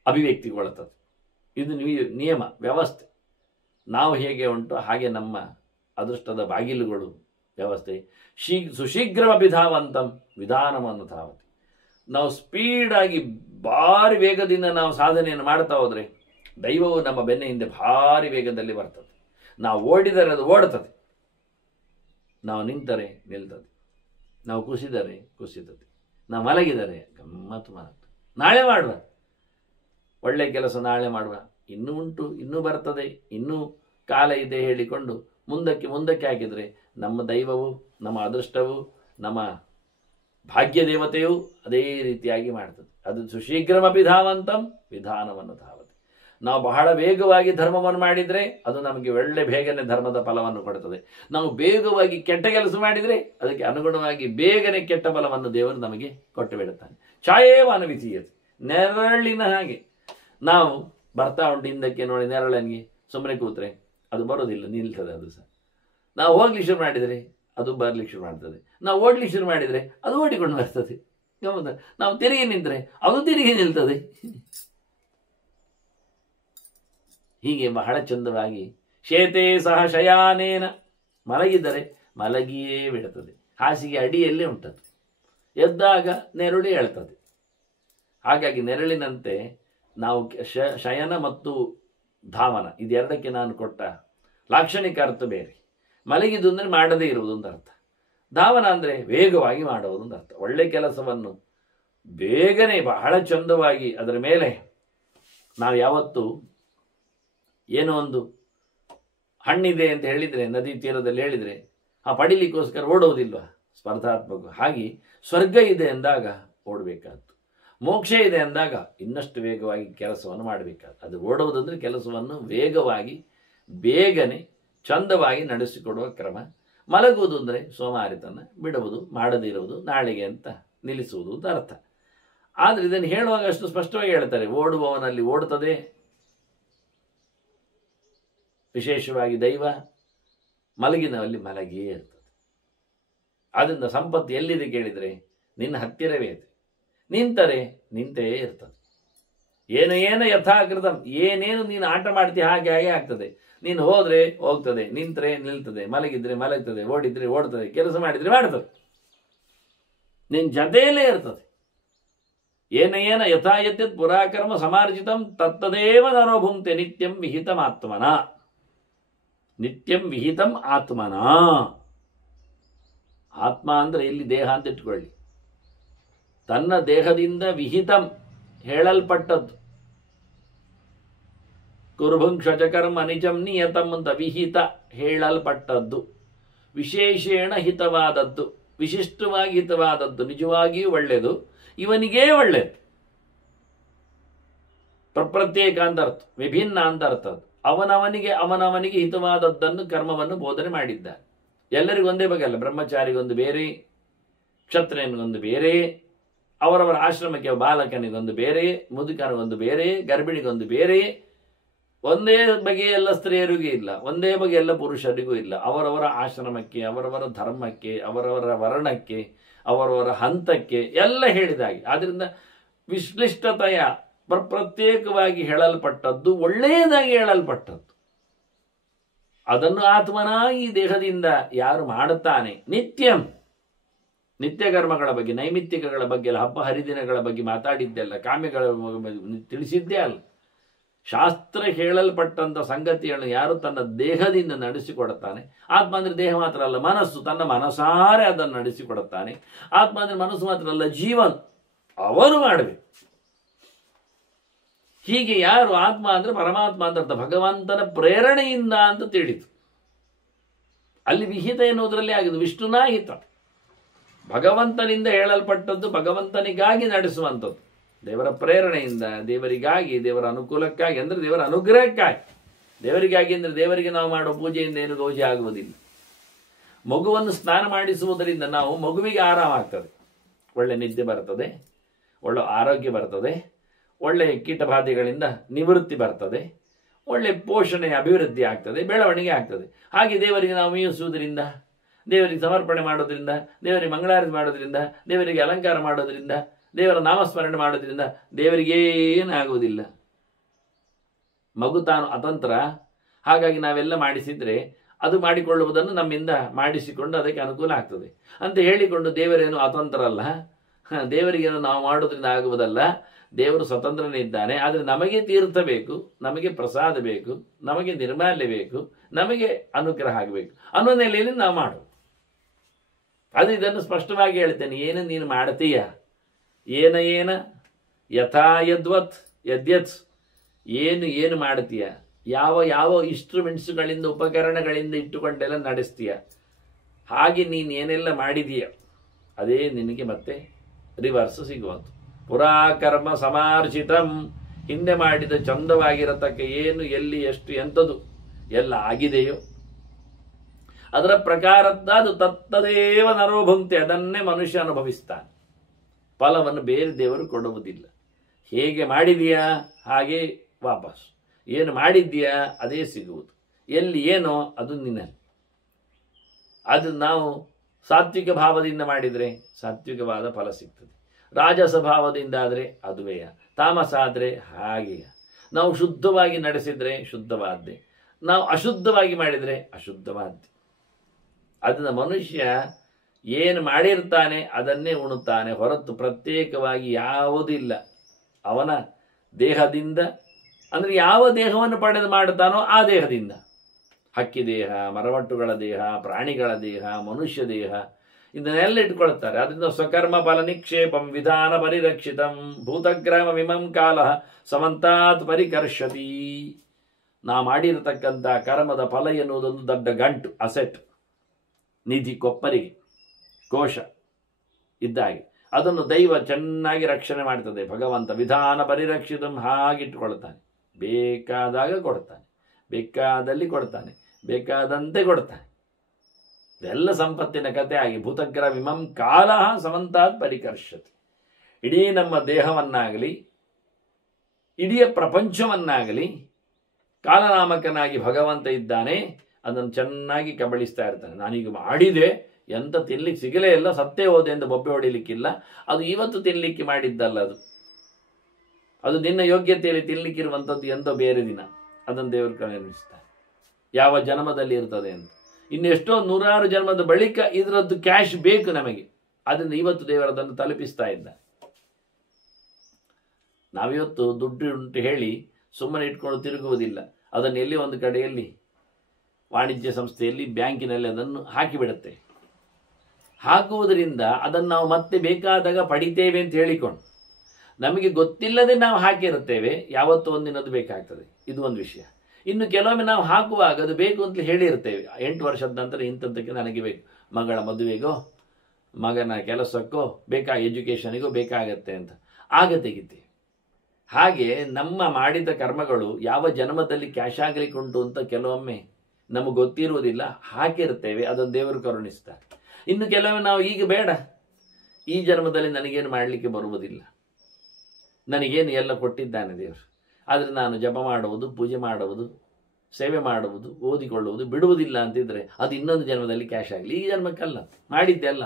ಅಭಿವ್ಯಕ್ತಿಗೊಳ್ಳುತ್ತದೆ. ಇದು ನಿಯಮ, ವ್ಯವಸ್ಥೆ. ನಾವು ಹೇಗೆ ಉಂಟು ಹಾಗೆ ನಮ್ಮ ಅದೃಷ್ಟದ ಬಾಗಿಲುಗಳು, ವ್ಯವಸ್ಥೆ. ಸುಶೀಘ್ರಮಭಿಧಾವಂತಂ ವಿಧಾನವನ್ನು ಧಾವತಿ. ನಾವು ಸ್ಪೀಡಾಗಿ ಭಾರಿ ವೇಗದಿಂದ ನಾವು ಸಾಧನೆಯನ್ನು ಮಾಡ್ತಾ ಹೋದರೆ ದೈವವು ನಮ್ಮ ಬೆನ್ನ ಹಿಂದೆ ಭಾರಿ ವೇಗದಲ್ಲಿ ಬರ್ತದೆ. ನಾವು ಓಡಿದರೆ ಅದು ಓಡ್ತದೆ, ನಾವು ನಿಂತರೆ ನಿಲ್ತದೆ, ನಾವು ಕುಸಿದರೆ ಕುಸಿತದೆ, ನಾವು ಮಲಗಿದರೆ ಗಮ್ಮತ್ತು ಮಲಗ್ತದೆ. ನಾಳೆ ಮಾಡುವ ಒಳ್ಳೆ ಕೆಲಸ, ನಾಳೆ ಮಾಡುವ, ಇನ್ನೂ ಉಂಟು, ಇನ್ನೂ ಬರ್ತದೆ, ಇನ್ನೂ ಕಾಲ ಇದೆ ಹೇಳಿಕೊಂಡು ಮುಂದಕ್ಕೆ ಮುಂದಕ್ಕೆ ಹಾಕಿದರೆ ನಮ್ಮ ದೈವವು, ನಮ್ಮ ಅದೃಷ್ಟವು, ನಮ್ಮ ಭಾಗ್ಯ ದೇವತೆಯು ಅದೇ ರೀತಿಯಾಗಿ ಮಾಡ್ತದೆ. ಅದು ಸುಶೀಘ್ರಮಪಿ ಧಾವಂತಂ ವಿಧಾನವನ್ನು ಧಾವತೆ. ನಾವು ಬಹಳ ವೇಗವಾಗಿ ಧರ್ಮವನ್ನು ಮಾಡಿದರೆ ಅದು ನಮಗೆ ಒಳ್ಳೆ ಬೇಗನೆ ಧರ್ಮದ ಫಲವನ್ನು ಕೊಡುತ್ತದೆ. ನಾವು ಬೇಗವಾಗಿ ಕೆಟ್ಟ ಕೆಲಸ ಮಾಡಿದರೆ ಅದಕ್ಕೆ ಅನುಗುಣವಾಗಿ ಬೇಗನೆ ಕೆಟ್ಟ ಫಲವನ್ನು ದೇವರು ನಮಗೆ ಕೊಟ್ಟು ಬಿಡುತ್ತಾನೆ. ಛಾಯೇವಾನ ವಿಧೀಯತೆ, ನೆರಳಿನ ಹಾಗೆ ನಾವು ಬರ್ತಾ ಉಂಟು ಹಿಂದಕ್ಕೆ ನೋಡಿ, ನೆರಳನಿಗೆ ಸುಮ್ಮನೆ ಕೂತ್ರೆ ಅದು ಬರೋದಿಲ್ಲ, ನಿಲ್ತದೆ. ಅದು ಸಹ ನಾವು ಹೋಗ್ಲಿಕ್ಕೆ ಶುರು ಮಾಡಿದರೆ ಅದು ಬರ್ಲಿಕ್ಕೆ ಶುರು ಮಾಡ್ತದೆ, ನಾವು ಓಡ್ಲಿಕ್ಕೆ ಶುರು ಮಾಡಿದರೆ ಅದು ಓಡಿಕೊಂಡು ಬರ್ತದೆ. ಹೌದಾ? ನಾವು ತಿರುಗಿ ನಿಂತರೆ ಅದು ತಿರುಗಿ ನಿಲ್ತದೆ. ಹೀಗೆ ಬಹಳ ಚಂದವಾಗಿ ಶೇತೆ ಸಹ ಶಯಾನೇನ, ಮಲಗಿದರೆ ಮಲಗಿಯೇ ಬಿಡುತ್ತದೆ, ಹಾಸಿಗೆ ಅಡಿಯಲ್ಲೇ ಉಂಟದು, ಎದ್ದಾಗ ನೆರಳು ಹೇಳ್ತದೆ. ಹಾಗಾಗಿ ನೆರಳಿನಂತೆ ನಾವು ಶಯನ ಮತ್ತು ಧಾವನ ಇದೆರಡಕ್ಕೆ ನಾನು ಕೊಟ್ಟ ಲಾಕ್ಷಣಿಕ ಅರ್ಥ ಬೇರೆ. ಮಲಗಿದು ಅಂದರೆ ಮಾಡದೇ ಇರುವುದು ಒಂದು ಅರ್ಥ, ಧಾವನ ಅಂದರೆ ವೇಗವಾಗಿ ಮಾಡುವುದು ಒಂದು ಅರ್ಥ. ಒಳ್ಳೆ ಕೆಲಸವನ್ನು ಬೇಗನೆ ಬಹಳ ಚಂದವಾಗಿ ಅದರ ಮೇಲೆ ನಾವು ಯಾವತ್ತು ಏನೋ ಒಂದು ಹಣ್ಣಿದೆ ಅಂತ ಹೇಳಿದರೆ, ನದಿ ತೀರದಲ್ಲಿ ಹೇಳಿದರೆ ಪಡಿಲಿಕ್ಕೋಸ್ಕರ ಓಡೋದಿಲ್ವ ಸ್ಪರ್ಧಾತ್ಮಕ. ಹಾಗೆ ಸ್ವರ್ಗ ಇದೆ ಎಂದಾಗ ಓಡಬೇಕಾದ್ದು, ಮೋಕ್ಷ ಇದೆ ಅಂದಾಗ ಇನ್ನಷ್ಟು ವೇಗವಾಗಿ ಕೆಲಸವನ್ನು ಮಾಡಬೇಕಾದ. ಅದು ಓಡುವುದಂದರೆ ಕೆಲಸವನ್ನು ವೇಗವಾಗಿ ಬೇಗನೆ ಚಂದವಾಗಿ ನಡೆಸಿಕೊಡುವ ಕ್ರಮ. ಮಲಗುವುದು ಅಂದರೆ ಸೋಮಾರಿತನ ಬಿಡುವುದು, ಮಾಡದಿರುವುದು, ನಾಳೆಗೆ ಅಂತ ನಿಲ್ಲಿಸುವುದು ಅಂತ ಅರ್ಥ. ಆದರೆ ಇದನ್ನು ಹೇಳುವಾಗ ಅಷ್ಟು ಸ್ಪಷ್ಟವಾಗಿ ಹೇಳ್ತಾರೆ, ಓಡುವವನಲ್ಲಿ ಓಡುತ್ತದೆ, ವಿಶೇಷವಾಗಿ ದೈವ, ಮಲಗಿನವಲ್ಲಿ ಮಲಗಿಯೇ ಇರ್ತದೆ. ಆದ್ದರಿಂದ ಸಂಪತ್ತು ಎಲ್ಲಿದೆ ಕೇಳಿದರೆ ನಿನ್ನ ಹತ್ತಿರವೇ ಇದೆ, ನಿಂತರೆ ನಿಂತೇ ಇರ್ತದೆ. ಏನು ಯಥಾಕೃತ, ಏನೇನು ನೀನು ಆಟ ಮಾಡ್ತೀಯ ಹಾಗೆ ಹಾಗೆ ಆಗ್ತದೆ. ನೀನು ಹೋದರೆ ಹೋಗ್ತದೆ, ನಿಂತರೆ ನಿಲ್ತದೆ, ಮಲಗಿದ್ರೆ ಮಲಗ್ತದೆ, ಓಡಿದ್ರೆ ಓಡ್ತದೆ, ಕೆಲಸ ಮಾಡಿದರೆ ಮಾಡ್ತದೆ, ನಿನ್ನ ಜೊತೆಯಲ್ಲೇ ಇರ್ತದೆ. ಏನ ಯಥಾಯತ್ಯತ್ ಪುರಾಕರ್ಮ ಸಮಾರ್ಜಿತಂ ತತ್ತದೇವ ನರೋಭುಂಕ್ತೆ ನಿತ್ಯಂ ವಿಹಿತಂ ಆತ್ಮನ. ನಿತ್ಯಂ ವಿಹಿತಂ ಆತ್ಮನ. ಆತ್ಮ ಅಂದರೆ ಇಲ್ಲಿ ದೇಹ ಅಂತ ಇಟ್ಕೊಳ್ಳಿ. ತನ್ನ ದೇಹದಿಂದ ವಿಹಿತಂ ಹೇಳಲ್ಪಟ್ಟದ್ದು, ಕುರುಭುಂಕ್ಷಜಕರ್ಮ ನಿಜಂ ನಿಯತಂ ಅಂತ ವಿಹಿತ ಹೇಳಲ್ಪಟ್ಟದ್ದು, ವಿಶೇಷೇಣ ಹಿತವಾದದ್ದು, ವಿಶಿಷ್ಟವಾಗಿ ಹಿತವಾದದ್ದು, ನಿಜವಾಗಿಯೂ ಒಳ್ಳೆಯದು, ಇವನಿಗೇ ಒಳ್ಳೆಯದು. ಪ್ರತ್ಯೇಕ ಅಂತ ಅರ್ಥ, ವಿಭಿನ್ನ ಅಂತ ಅರ್ಥ. ಅವನವನಿಗೆ ಹಿತವಾದದ್ದನ್ನು ಕರ್ಮವನ್ನು ಬೋಧನೆ ಮಾಡಿದ್ದಾರೆ. ಎಲ್ಲರಿಗೂ ಒಂದೇ ಬಗೆ ಅಲ್ಲ. ಬ್ರಹ್ಮಚಾರಿಗೊಂದು ಬೇರೆ, ಕ್ಷತ್ರಿಯನಿಗೊಂದು ಬೇರೆ, ಅವರವರ ಆಶ್ರಮಕ್ಕೆ ಬಾಲಕನಿಗೊಂದು ಬೇರೆ, ಮುದುಕನಿಗೊಂದು ಬೇರೆ, ಗರ್ಭಿಣಿಗೊಂದು ಬೇರೆ. ಒಂದೇ ಬಗೆಯ ಎಲ್ಲ ಸ್ತ್ರೀಯರಿಗೂ ಇಲ್ಲ, ಒಂದೇ ಬಗೆಯ ಎಲ್ಲ ಪುರುಷರಿಗೂ ಇಲ್ಲ. ಅವರವರ ಆಶ್ರಮಕ್ಕೆ, ಅವರವರ ಧರ್ಮಕ್ಕೆ, ಅವರವರ ವರ್ಣಕ್ಕೆ, ಅವರವರ ಹಂತಕ್ಕೆ ಎಲ್ಲ ಹೇಳಿದಾಗೆ. ಆದ್ದರಿಂದ ವಿಶ್ಲಿಷ್ಟತೆಯ ಪ್ರತ್ಯೇಕವಾಗಿ ಹೇಳಲ್ಪಟ್ಟದ್ದು, ಒಳ್ಳೆಯದಾಗಿ ಹೇಳಲ್ಪಟ್ಟದ್ದು. ಅದನ್ನು ಆತ್ಮನ ಈ ದೇಹದಿಂದ ಯಾರು ಮಾಡುತ್ತಾನೆ, ನಿತ್ಯಂ, ನಿತ್ಯ ಕರ್ಮಗಳ ಬಗ್ಗೆ, ನೈಮಿತ್ತಿಕಗಳ ಬಗ್ಗೆ ಅಲ್ಲ, ಹಬ್ಬ ಹರಿದಿನಗಳ ಬಗ್ಗೆ ಮಾತಾಡಿದ್ದೆಲ್ಲ, ಕಾಮ್ಯಗಳ ತಿಳಿಸಿದ್ದೇ ಅಲ್ಲ. ಶಾಸ್ತ್ರ ಹೇಳಲ್ಪಟ್ಟಂಥ ಸಂಗತಿಯನ್ನು ಯಾರು ತನ್ನ ದೇಹದಿಂದ ನಡೆಸಿಕೊಡುತ್ತಾನೆ, ಆತ್ಮ ಅಂದರೆ ದೇಹ ಮಾತ್ರ ಅಲ್ಲ, ಮನಸ್ಸು, ತನ್ನ ಮನಸಾರೆ ಅದನ್ನು ನಡೆಸಿಕೊಡುತ್ತಾನೆ. ಆತ್ಮ ಅಂದರೆ ಮನಸ್ಸು ಮಾತ್ರ ಅಲ್ಲ, ಜೀವನ್, ಅವರು ಮಾಡಬೇಕು. ಹೀಗೆ ಯಾರು ಆತ್ಮ ಅಂದರೆ ಪರಮಾತ್ಮ ಅಂತ ಭಗವಂತನ ಪ್ರೇರಣೆಯಿಂದ ಅಂತ ತಿಳಿತು. ಅಲ್ಲಿ ವಿಹಿತ ಎನ್ನುವುದರಲ್ಲಿ ಆಗಿದೆ, ವಿಷ್ಣುನಾ ಹಿತ, ಭಗವಂತನಿಂದ ಹೇಳಲ್ಪಟ್ಟದ್ದು, ಭಗವಂತನಿಗಾಗಿ ನಡೆಸುವಂಥದ್ದು, ದೇವರ ಪ್ರೇರಣೆಯಿಂದ, ದೇವರಿಗಾಗಿ, ದೇವರ ಅನುಕೂಲಕ್ಕಾಗಿ, ಅಂದರೆ ದೇವರ ಅನುಗ್ರಹಕ್ಕಾಗಿ. ದೇವರಿಗಾಗಿ ಅಂದರೆ ದೇವರಿಗೆ ನಾವು ಮಾಡೋ ಪೂಜೆಯಿಂದ ಏನು ಗೌಜಿ ಆಗುವುದಿಲ್ಲ. ಮಗುವನ್ನು ಸ್ನಾನ ಮಾಡಿಸುವುದರಿಂದ ನಾವು ಮಗುವಿಗೆ ಆರಾಮ ಆಗ್ತದೆ, ಒಳ್ಳೆ ನಿದ್ದೆ ಬರ್ತದೆ, ಒಳ್ಳೆ ಆರೋಗ್ಯ ಬರ್ತದೆ, ಒಳ್ಳೆ ಕೀಟಬಾಧೆಗಳಿಂದ ನಿವೃತ್ತಿ ಬರ್ತದೆ, ಒಳ್ಳೆ ಪೋಷಣೆ ಅಭಿವೃದ್ಧಿ ಆಗ್ತದೆ, ಬೆಳವಣಿಗೆ ಆಗ್ತದೆ. ಹಾಗೆ ದೇವರಿಗೆ ನಾವು ಮೀಯಿಸುವುದರಿಂದ, ದೇವರಿಗೆ ಸಮರ್ಪಣೆ ಮಾಡೋದ್ರಿಂದ, ದೇವರಿಗೆ ಮಂಗಳಾರತಿ ಮಾಡೋದ್ರಿಂದ, ದೇವರಿಗೆ ಅಲಂಕಾರ ಮಾಡೋದ್ರಿಂದ, ದೇವರ ನಾಮಸ್ಮರಣೆ ಮಾಡೋದ್ರಿಂದ ದೇವರಿಗೇನಾಗುವುದಿಲ್ಲ. ಮಗು ತಾನು ಅತಂತ್ರ. ಹಾಗಾಗಿ ನಾವೆಲ್ಲ ಮಾಡಿಸಿದ್ರೆ ಅದು ಮಾಡಿಕೊಳ್ಳುವುದನ್ನು ನಮ್ಮಿಂದ ಮಾಡಿಸಿಕೊಂಡು ಅದಕ್ಕೆ ಅನುಕೂಲ ಆಗ್ತದೆ ಅಂತ ಹೇಳಿಕೊಂಡು ದೇವರೇನು ಅತಂತ್ರ ಅಲ್ಲ, ದೇವರಿಗೇನು ನಾವು ಮಾಡೋದ್ರಿಂದ ಆಗುವುದಲ್ಲ, ದೇವರು ಸ್ವತಂತ್ರನೇ ಇದ್ದಾನೆ. ಆದರೆ ನಮಗೆ ತೀರ್ಥ ಬೇಕು, ನಮಗೆ ಪ್ರಸಾದ ಬೇಕು, ನಮಗೆ ನಿರ್ಮಾಲ್ಯ ಬೇಕು, ನಮಗೆ ಅನುಗ್ರಹ ಆಗಬೇಕು ಅನ್ನೋ ನೆಲೆಯಲ್ಲಿ ನಾವು ಮಾಡು. ಅದು ಇದನ್ನು ಸ್ಪಷ್ಟವಾಗಿ ಹೇಳ್ತೇನೆ. ಏನು ನೀನು ಮಾಡ್ತೀಯ, ಏನ ಯಥಾ ಯದ್ವತ್ ಯದ್ಯತ್, ಏನು ಮಾಡ್ತೀಯ, ಯಾವ ಇನ್ಸ್ಟ್ರೂಮೆಂಟ್ಸ್ಗಳಿಂದ ಉಪಕರಣಗಳಿಂದ ಇಟ್ಟುಕೊಂಡೆಲ್ಲ ನಡೆಸ್ತೀಯ, ಹಾಗೆ ನೀನು ಏನೆಲ್ಲ ಮಾಡಿದೀಯ ಅದೇ ನಿನಗೆ ಮತ್ತೆ ರಿವರ್ಸ್ ಸಿಗುವಂಥ. ಪುರಾಕರ್ಮ ಸಮಾರ್ಜಿತಂ, ಹಿಂದೆ ಮಾಡಿದ ಚಂದವಾಗಿರತಕ್ಕ ಏನು ಎಲ್ಲಿ ಎಷ್ಟು ಎಂಥದ್ದು ಎಲ್ಲ ಆಗಿದೆಯೋ ಅದರ ಪ್ರಕಾರದ್ದಾದು ತತ್ತದೇವ ನರೋಭುಂಕ್ತೆ, ಅದನ್ನೇ ಮನುಷ್ಯ ಅನುಭವಿಸ್ತಾನೆ. ಫಲವನ್ನು ಬೇರೆ ದೇವರು ಕೊಡುವುದಿಲ್ಲ. ಹೇಗೆ ಮಾಡಿದೀಯಾ ಹಾಗೆ ವಾಪಸ್, ಏನು ಮಾಡಿದ್ದೀಯಾ ಅದೇ ಸಿಗುವುದು. ಎಲ್ಲಿ ಏನೋ ಅದು ನಿನ್ನಲ್ಲಿ. ಅದು ನಾವು ಸಾತ್ವಿಕ ಭಾವದಿಂದ ಮಾಡಿದರೆ ಸಾತ್ವಿಕವಾದ ಫಲ ಸಿಗ್ತದೆ. ರಾಜಸ ಭಾವದಿಂದ ಆದರೆ ಅದುವೆಯ, ತಾಮಸ ಆದರೆ ಹಾಗೆಯ. ನಾವು ಶುದ್ಧವಾಗಿ ನಡೆಸಿದರೆ ಶುದ್ಧವಾದ್ದೆ, ನಾವು ಅಶುದ್ಧವಾಗಿ ಮಾಡಿದರೆ ಅಶುದ್ಧವಾದ್ದೆ. ಅದನ್ನ ಮನುಷ್ಯ ಏನು ಮಾಡಿರ್ತಾನೆ ಅದನ್ನೇ ಉಣುತ್ತಾನೆ ಹೊರತು ಪ್ರತ್ಯೇಕವಾಗಿ ಯಾವುದಿಲ್ಲ. ಅವನ ದೇಹದಿಂದ, ಅಂದರೆ ಯಾವ ದೇಹವನ್ನು ಪಡೆದು ಮಾಡುತ್ತಾನೋ ಆ ದೇಹದಿಂದ, ಹಕ್ಕಿ ದೇಹ, ಮರವಟ್ಟುಗಳ ದೇಹ, ಪ್ರಾಣಿಗಳ ದೇಹ, ಮನುಷ್ಯ ದೇಹ, ಇದನ್ನೆಲ್ಲ ಇಟ್ಕೊಳ್ತಾರೆ. ಅದರಿಂದ ಸ್ವಕರ್ಮ ಫಲ ನಿಕ್ಷೇಪಂ ವಿಧಾನ ಪರಿರಕ್ಷಿತಂ ಭೂತಗ್ರಾಮ ವಿಮಂ ಕಾಲ ಸಮಂತಾತ್ ಪರಿಕರ್ಷತಿ. ನಾವು ಮಾಡಿರತಕ್ಕಂಥ ಕರ್ಮದ ಫಲ ಎನ್ನುವುದೊಂದು ದೊಡ್ಡ ಗಂಟು, ಅಸೆಟ್, ನಿಧಿ, ಕೊಪ್ಪರಿಗೆ, ಕೋಶ ಇದ್ದಾಗೆ ಅದನ್ನು ದೈವ ಚೆನ್ನಾಗಿ ರಕ್ಷಣೆ ಮಾಡ್ತದೆ. ಭಗವಂತ ವಿಧಾನ ಪರಿರಕ್ಷಿತಂ ಹಾಗಿಟ್ಟುಕೊಳ್ತಾನೆ. ಬೇಕಾದಾಗ ಕೊಡ್ತಾನೆ, ಬೇಕಾದಲ್ಲಿ ಕೊಡ್ತಾನೆ, ಬೇಕಾದಂತೆ ಕೊಡ್ತಾನೆ. ಇದೆಲ್ಲ ಸಂಪತ್ತಿನ ಕಥೆ ಆಗಿ ಭೂತಗ್ರ ವಿಮಂ ಕಾಲ ಸಮಂತಾತ್ ಪರಿಕರ್ಷತಿ. ಇಡೀ ನಮ್ಮ ದೇಹವನ್ನಾಗಲಿ ಇಡೀ ಪ್ರಪಂಚವನ್ನಾಗಲಿ ಕಾಲನಾಮಕನಾಗಿ ಭಗವಂತ ಇದ್ದಾನೆ. ಅದನ್ನು ಚೆನ್ನಾಗಿ ಕಬಳಿಸ್ತಾ ಇರ್ತಾನೆ. ನಾನೀಗ ಮಾಡಿದೆ, ಎಂತ ತಿನ್ಲಿಕ್ಕೆ ಸಿಗಲೇ ಇಲ್ಲ, ಸತ್ತೇ ಹೋದೆ ಎಂದು ಬೊಬ್ಬೆ ಹೊಡಿಲಿಕ್ಕಿಲ್ಲ. ಅದು ಇವತ್ತು ತಿನ್ಲಿಕ್ಕೆ ಮಾಡಿದ್ದಲ್ಲ, ಅದು ನಿನ್ನ ಯೋಗ್ಯತೆಯಲ್ಲಿ ತಿನ್ಲಿಕ್ಕಿರುವಂಥದ್ದು ಎಂದೋ ಬೇರೆ ದಿನ. ಅದನ್ನು ದೇವರು ಕರುಣಿಸ್ತಾರೆ. ಯಾವ ಜನ್ಮದಲ್ಲಿ ಇರ್ತದೆ ಅಂತ. ಇನ್ನೆಷ್ಟೋ ನೂರಾರು ಜನ್ಮದ ಬಳಿಕ ಇದರದ್ದು ಕ್ಯಾಶ್ ಬೇಕು ನಮಗೆ. ಅದನ್ನು ಇವತ್ತು ದೇವರದನ್ನು ತಲುಪಿಸ್ತಾ ಇದ್ದ. ನಾವಿವತ್ತು ದುಡ್ಡು ಉಂಟು ಹೇಳಿ ಸುಮ್ಮನೆ ಇಟ್ಕೊಂಡು ತಿರುಗುವುದಿಲ್ಲ. ಅದನ್ನು ಎಲ್ಲಿ ಒಂದು ಕಡೆಯಲ್ಲಿ ವಾಣಿಜ್ಯ ಸಂಸ್ಥೆಯಲ್ಲಿ, ಬ್ಯಾಂಕಿನಲ್ಲಿ ಅದನ್ನು ಹಾಕಿಬಿಡುತ್ತೆ. ಹಾಕುವುದರಿಂದ ಅದನ್ನು ನಾವು ಮತ್ತೆ ಬೇಕಾದಾಗ ಪಡಿತೇವೆ ಅಂತ ಹೇಳಿಕೊಂಡು, ನಮಗೆ ಗೊತ್ತಿಲ್ಲದೆ ನಾವು ಹಾಕಿರುತ್ತೇವೆ. ಯಾವತ್ತೂ ಒಂದಿನದು ಬೇಕಾಗ್ತದೆ. ಇದು ಒಂದು ವಿಷಯ. ಇನ್ನು ಕೆಲವೊಮ್ಮೆ ನಾವು ಹಾಕುವಾಗ ಅದು ಬೇಕು ಅಂತ ಹೇಳಿರ್ತೇವೆ. 8 ವರ್ಷದ ನಂತರ ಇಂಥದ್ದಕ್ಕೆ ನನಗೆ ಬೇಕು, ಮಗಳ ಮದುವೆಗೋ, ಮಗನ ಕೆಲಸಕ್ಕೋ ಎಜುಕೇಷನಿಗೋ ಬೇಕಾಗತ್ತೆ ಅಂತ ಆಗ ತೆಗಿತೇವೆ. ಹಾಗೆ ನಮ್ಮ ಮಾಡಿದ ಕರ್ಮಗಳು ಯಾವ ಜನ್ಮದಲ್ಲಿ ಕ್ಯಾಶ್ ಆಗಲಿಕ್ಕೆ ಉಂಟು ಅಂತ ಕೆಲವೊಮ್ಮೆ ನಮಗೆ ಗೊತ್ತಿರುವುದಿಲ್ಲ, ಹಾಕಿರ್ತೇವೆ. ಅದನ್ನು ದೇವರು ಕರುಣಿಸ್ತಾರೆ. ಇನ್ನು ಕೆಲವೊಮ್ಮೆ ನಾವು ಈಗ ಬೇಡ, ಈ ಜನ್ಮದಲ್ಲಿ ನನಗೇನು ಮಾಡಲಿಕ್ಕೆ ಬರುವುದಿಲ್ಲ, ನನಗೇನು ಎಲ್ಲ ಕೊಟ್ಟಿದ್ದಾನೆ ದೇವರು, ಆದರೆ ನಾನು ಜಪ ಮಾಡುವುದು, ಪೂಜೆ ಮಾಡುವುದು, ಸೇವೆ ಮಾಡುವುದು, ಓದಿಕೊಳ್ಳುವುದು ಬಿಡುವುದಿಲ್ಲ ಅಂತಿದ್ರೆ ಅದು ಇನ್ನೊಂದು ಜನ್ಮದಲ್ಲಿ ಕ್ಯಾಶ್ ಆಗಲಿ, ಈ ಜನ್ಮಕ್ಕಲ್ಲ, ಮಾಡಿದ್ದೆಲ್ಲ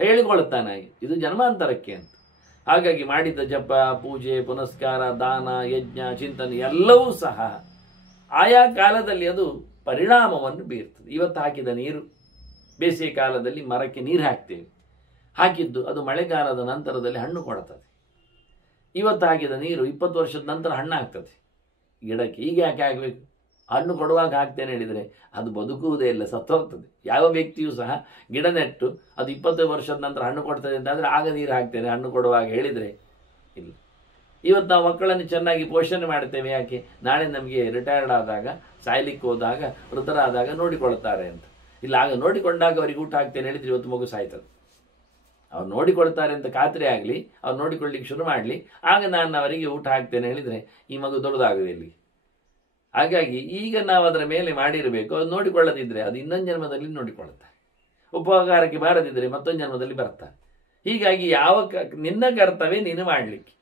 ಹೇಳಿಕೊಳ್ತಾನೆ. ಇದು ಜನ್ಮಾಂತರಕ್ಕೆ ಅಂತ. ಹಾಗಾಗಿ ಮಾಡಿದ ಜಪ, ಪೂಜೆ, ಪುನಸ್ಕಾರ, ದಾನ, ಯಜ್ಞ, ಚಿಂತನೆ ಎಲ್ಲವೂ ಸಹ ಆಯಾ ಕಾಲದಲ್ಲಿ ಅದು ಪರಿಣಾಮವನ್ನು ಬೀರ್ತದೆ. ಇವತ್ತು ಹಾಕಿದ ನೀರು ಬೇಸಿಗೆ ಕಾಲದಲ್ಲಿ ಮರಕ್ಕೆ ನೀರು ಹಾಕ್ತೇವೆ, ಹಾಕಿದ್ದು ಅದು ಮಳೆಗಾಲದ ನಂತರದಲ್ಲಿ ಹಣ್ಣು ಕೊಡ್ತದೆ. ಇವತ್ತು ಹಾಕಿದ ನೀರು 20 ವರ್ಷದ ನಂತರ ಹಣ್ಣು ಆಗ್ತದೆ ಗಿಡಕ್ಕೆ. ಈಗ ಯಾಕೆ ಆಗಬೇಕು? ಹಣ್ಣು ಕೊಡುವಾಗ ಹಾಕ್ತೇನೆ ಹೇಳಿದರೆ ಅದು ಬದುಕುವುದೇ ಇಲ್ಲ, ಸತ್ತೋಗ್ತದೆ. ಯಾವ ವ್ಯಕ್ತಿಯೂ ಸಹ ಗಿಡ ನೆಟ್ಟು ಅದು 20 ವರ್ಷದ ನಂತರ ಹಣ್ಣು ಕೊಡ್ತದೆ ಅಂತಂದರೆ ಆಗ ನೀರು ಹಾಕ್ತೇನೆ ಹಣ್ಣು ಕೊಡುವಾಗ ಹೇಳಿದರೆ ಇಲ್ಲ. ಇವತ್ತು ನಾವು ಮಕ್ಕಳನ್ನು ಚೆನ್ನಾಗಿ ಪೋಷಣೆ ಮಾಡ್ತೇವೆ. ಯಾಕೆ? ನಾಳೆ ನಮಗೆ ರಿಟೈರ್ಡ್ ಆದಾಗ, ಸಾಯ್ಲಿಕ್ಕೆ ಹೋದಾಗ, ವೃದ್ಧರಾದಾಗ ನೋಡಿಕೊಳ್ತಾರೆ ಅಂತ. ಇಲ್ಲ, ಆಗ ನೋಡಿಕೊಂಡಾಗ ಅವರಿಗೆ ಊಟ ಹಾಕ್ತೇನೆ ಹೇಳಿದರೆ ಇವತ್ತು ಮಗು ಸಾಯ್ತದೆ. ಅವ್ರು ನೋಡಿಕೊಳ್ತಾರೆ ಅಂತ ಖಾತ್ರಿ ಆಗಲಿ, ಅವ್ರು ನೋಡಿಕೊಳ್ಳಿಕ್ಕೆ ಶುರು ಮಾಡಲಿ, ಆಗ ನಾನು ಅವರಿಗೆ ಊಟ ಹಾಕ್ತೇನೆ ಹೇಳಿದರೆ ಈ ಮಗು ದೊಡ್ಡದಾಗುವುದು ಇಲ್ಲಿ. ಹಾಗಾಗಿ ಈಗ ನಾವು ಅದರ ಮೇಲೆ ಮಾಡಿರಬೇಕು. ಅದು ನೋಡಿಕೊಳ್ಳದಿದ್ದರೆ ಅದು ಇನ್ನೊಂದು ಜನ್ಮದಲ್ಲಿ ನೋಡಿಕೊಳ್ಳುತ್ತಾರೆ. ಉಪಕಾರಕ್ಕೆ ಬಾರದಿದ್ದರೆ ಮತ್ತೊಂದು ಜನ್ಮದಲ್ಲಿ ಬರ್ತಾರೆ. ಹೀಗಾಗಿ ನಿನ್ನ ಕರ್ತವ್ಯ ನೀನು ಮಾಡಲಿಕ್ಕೆ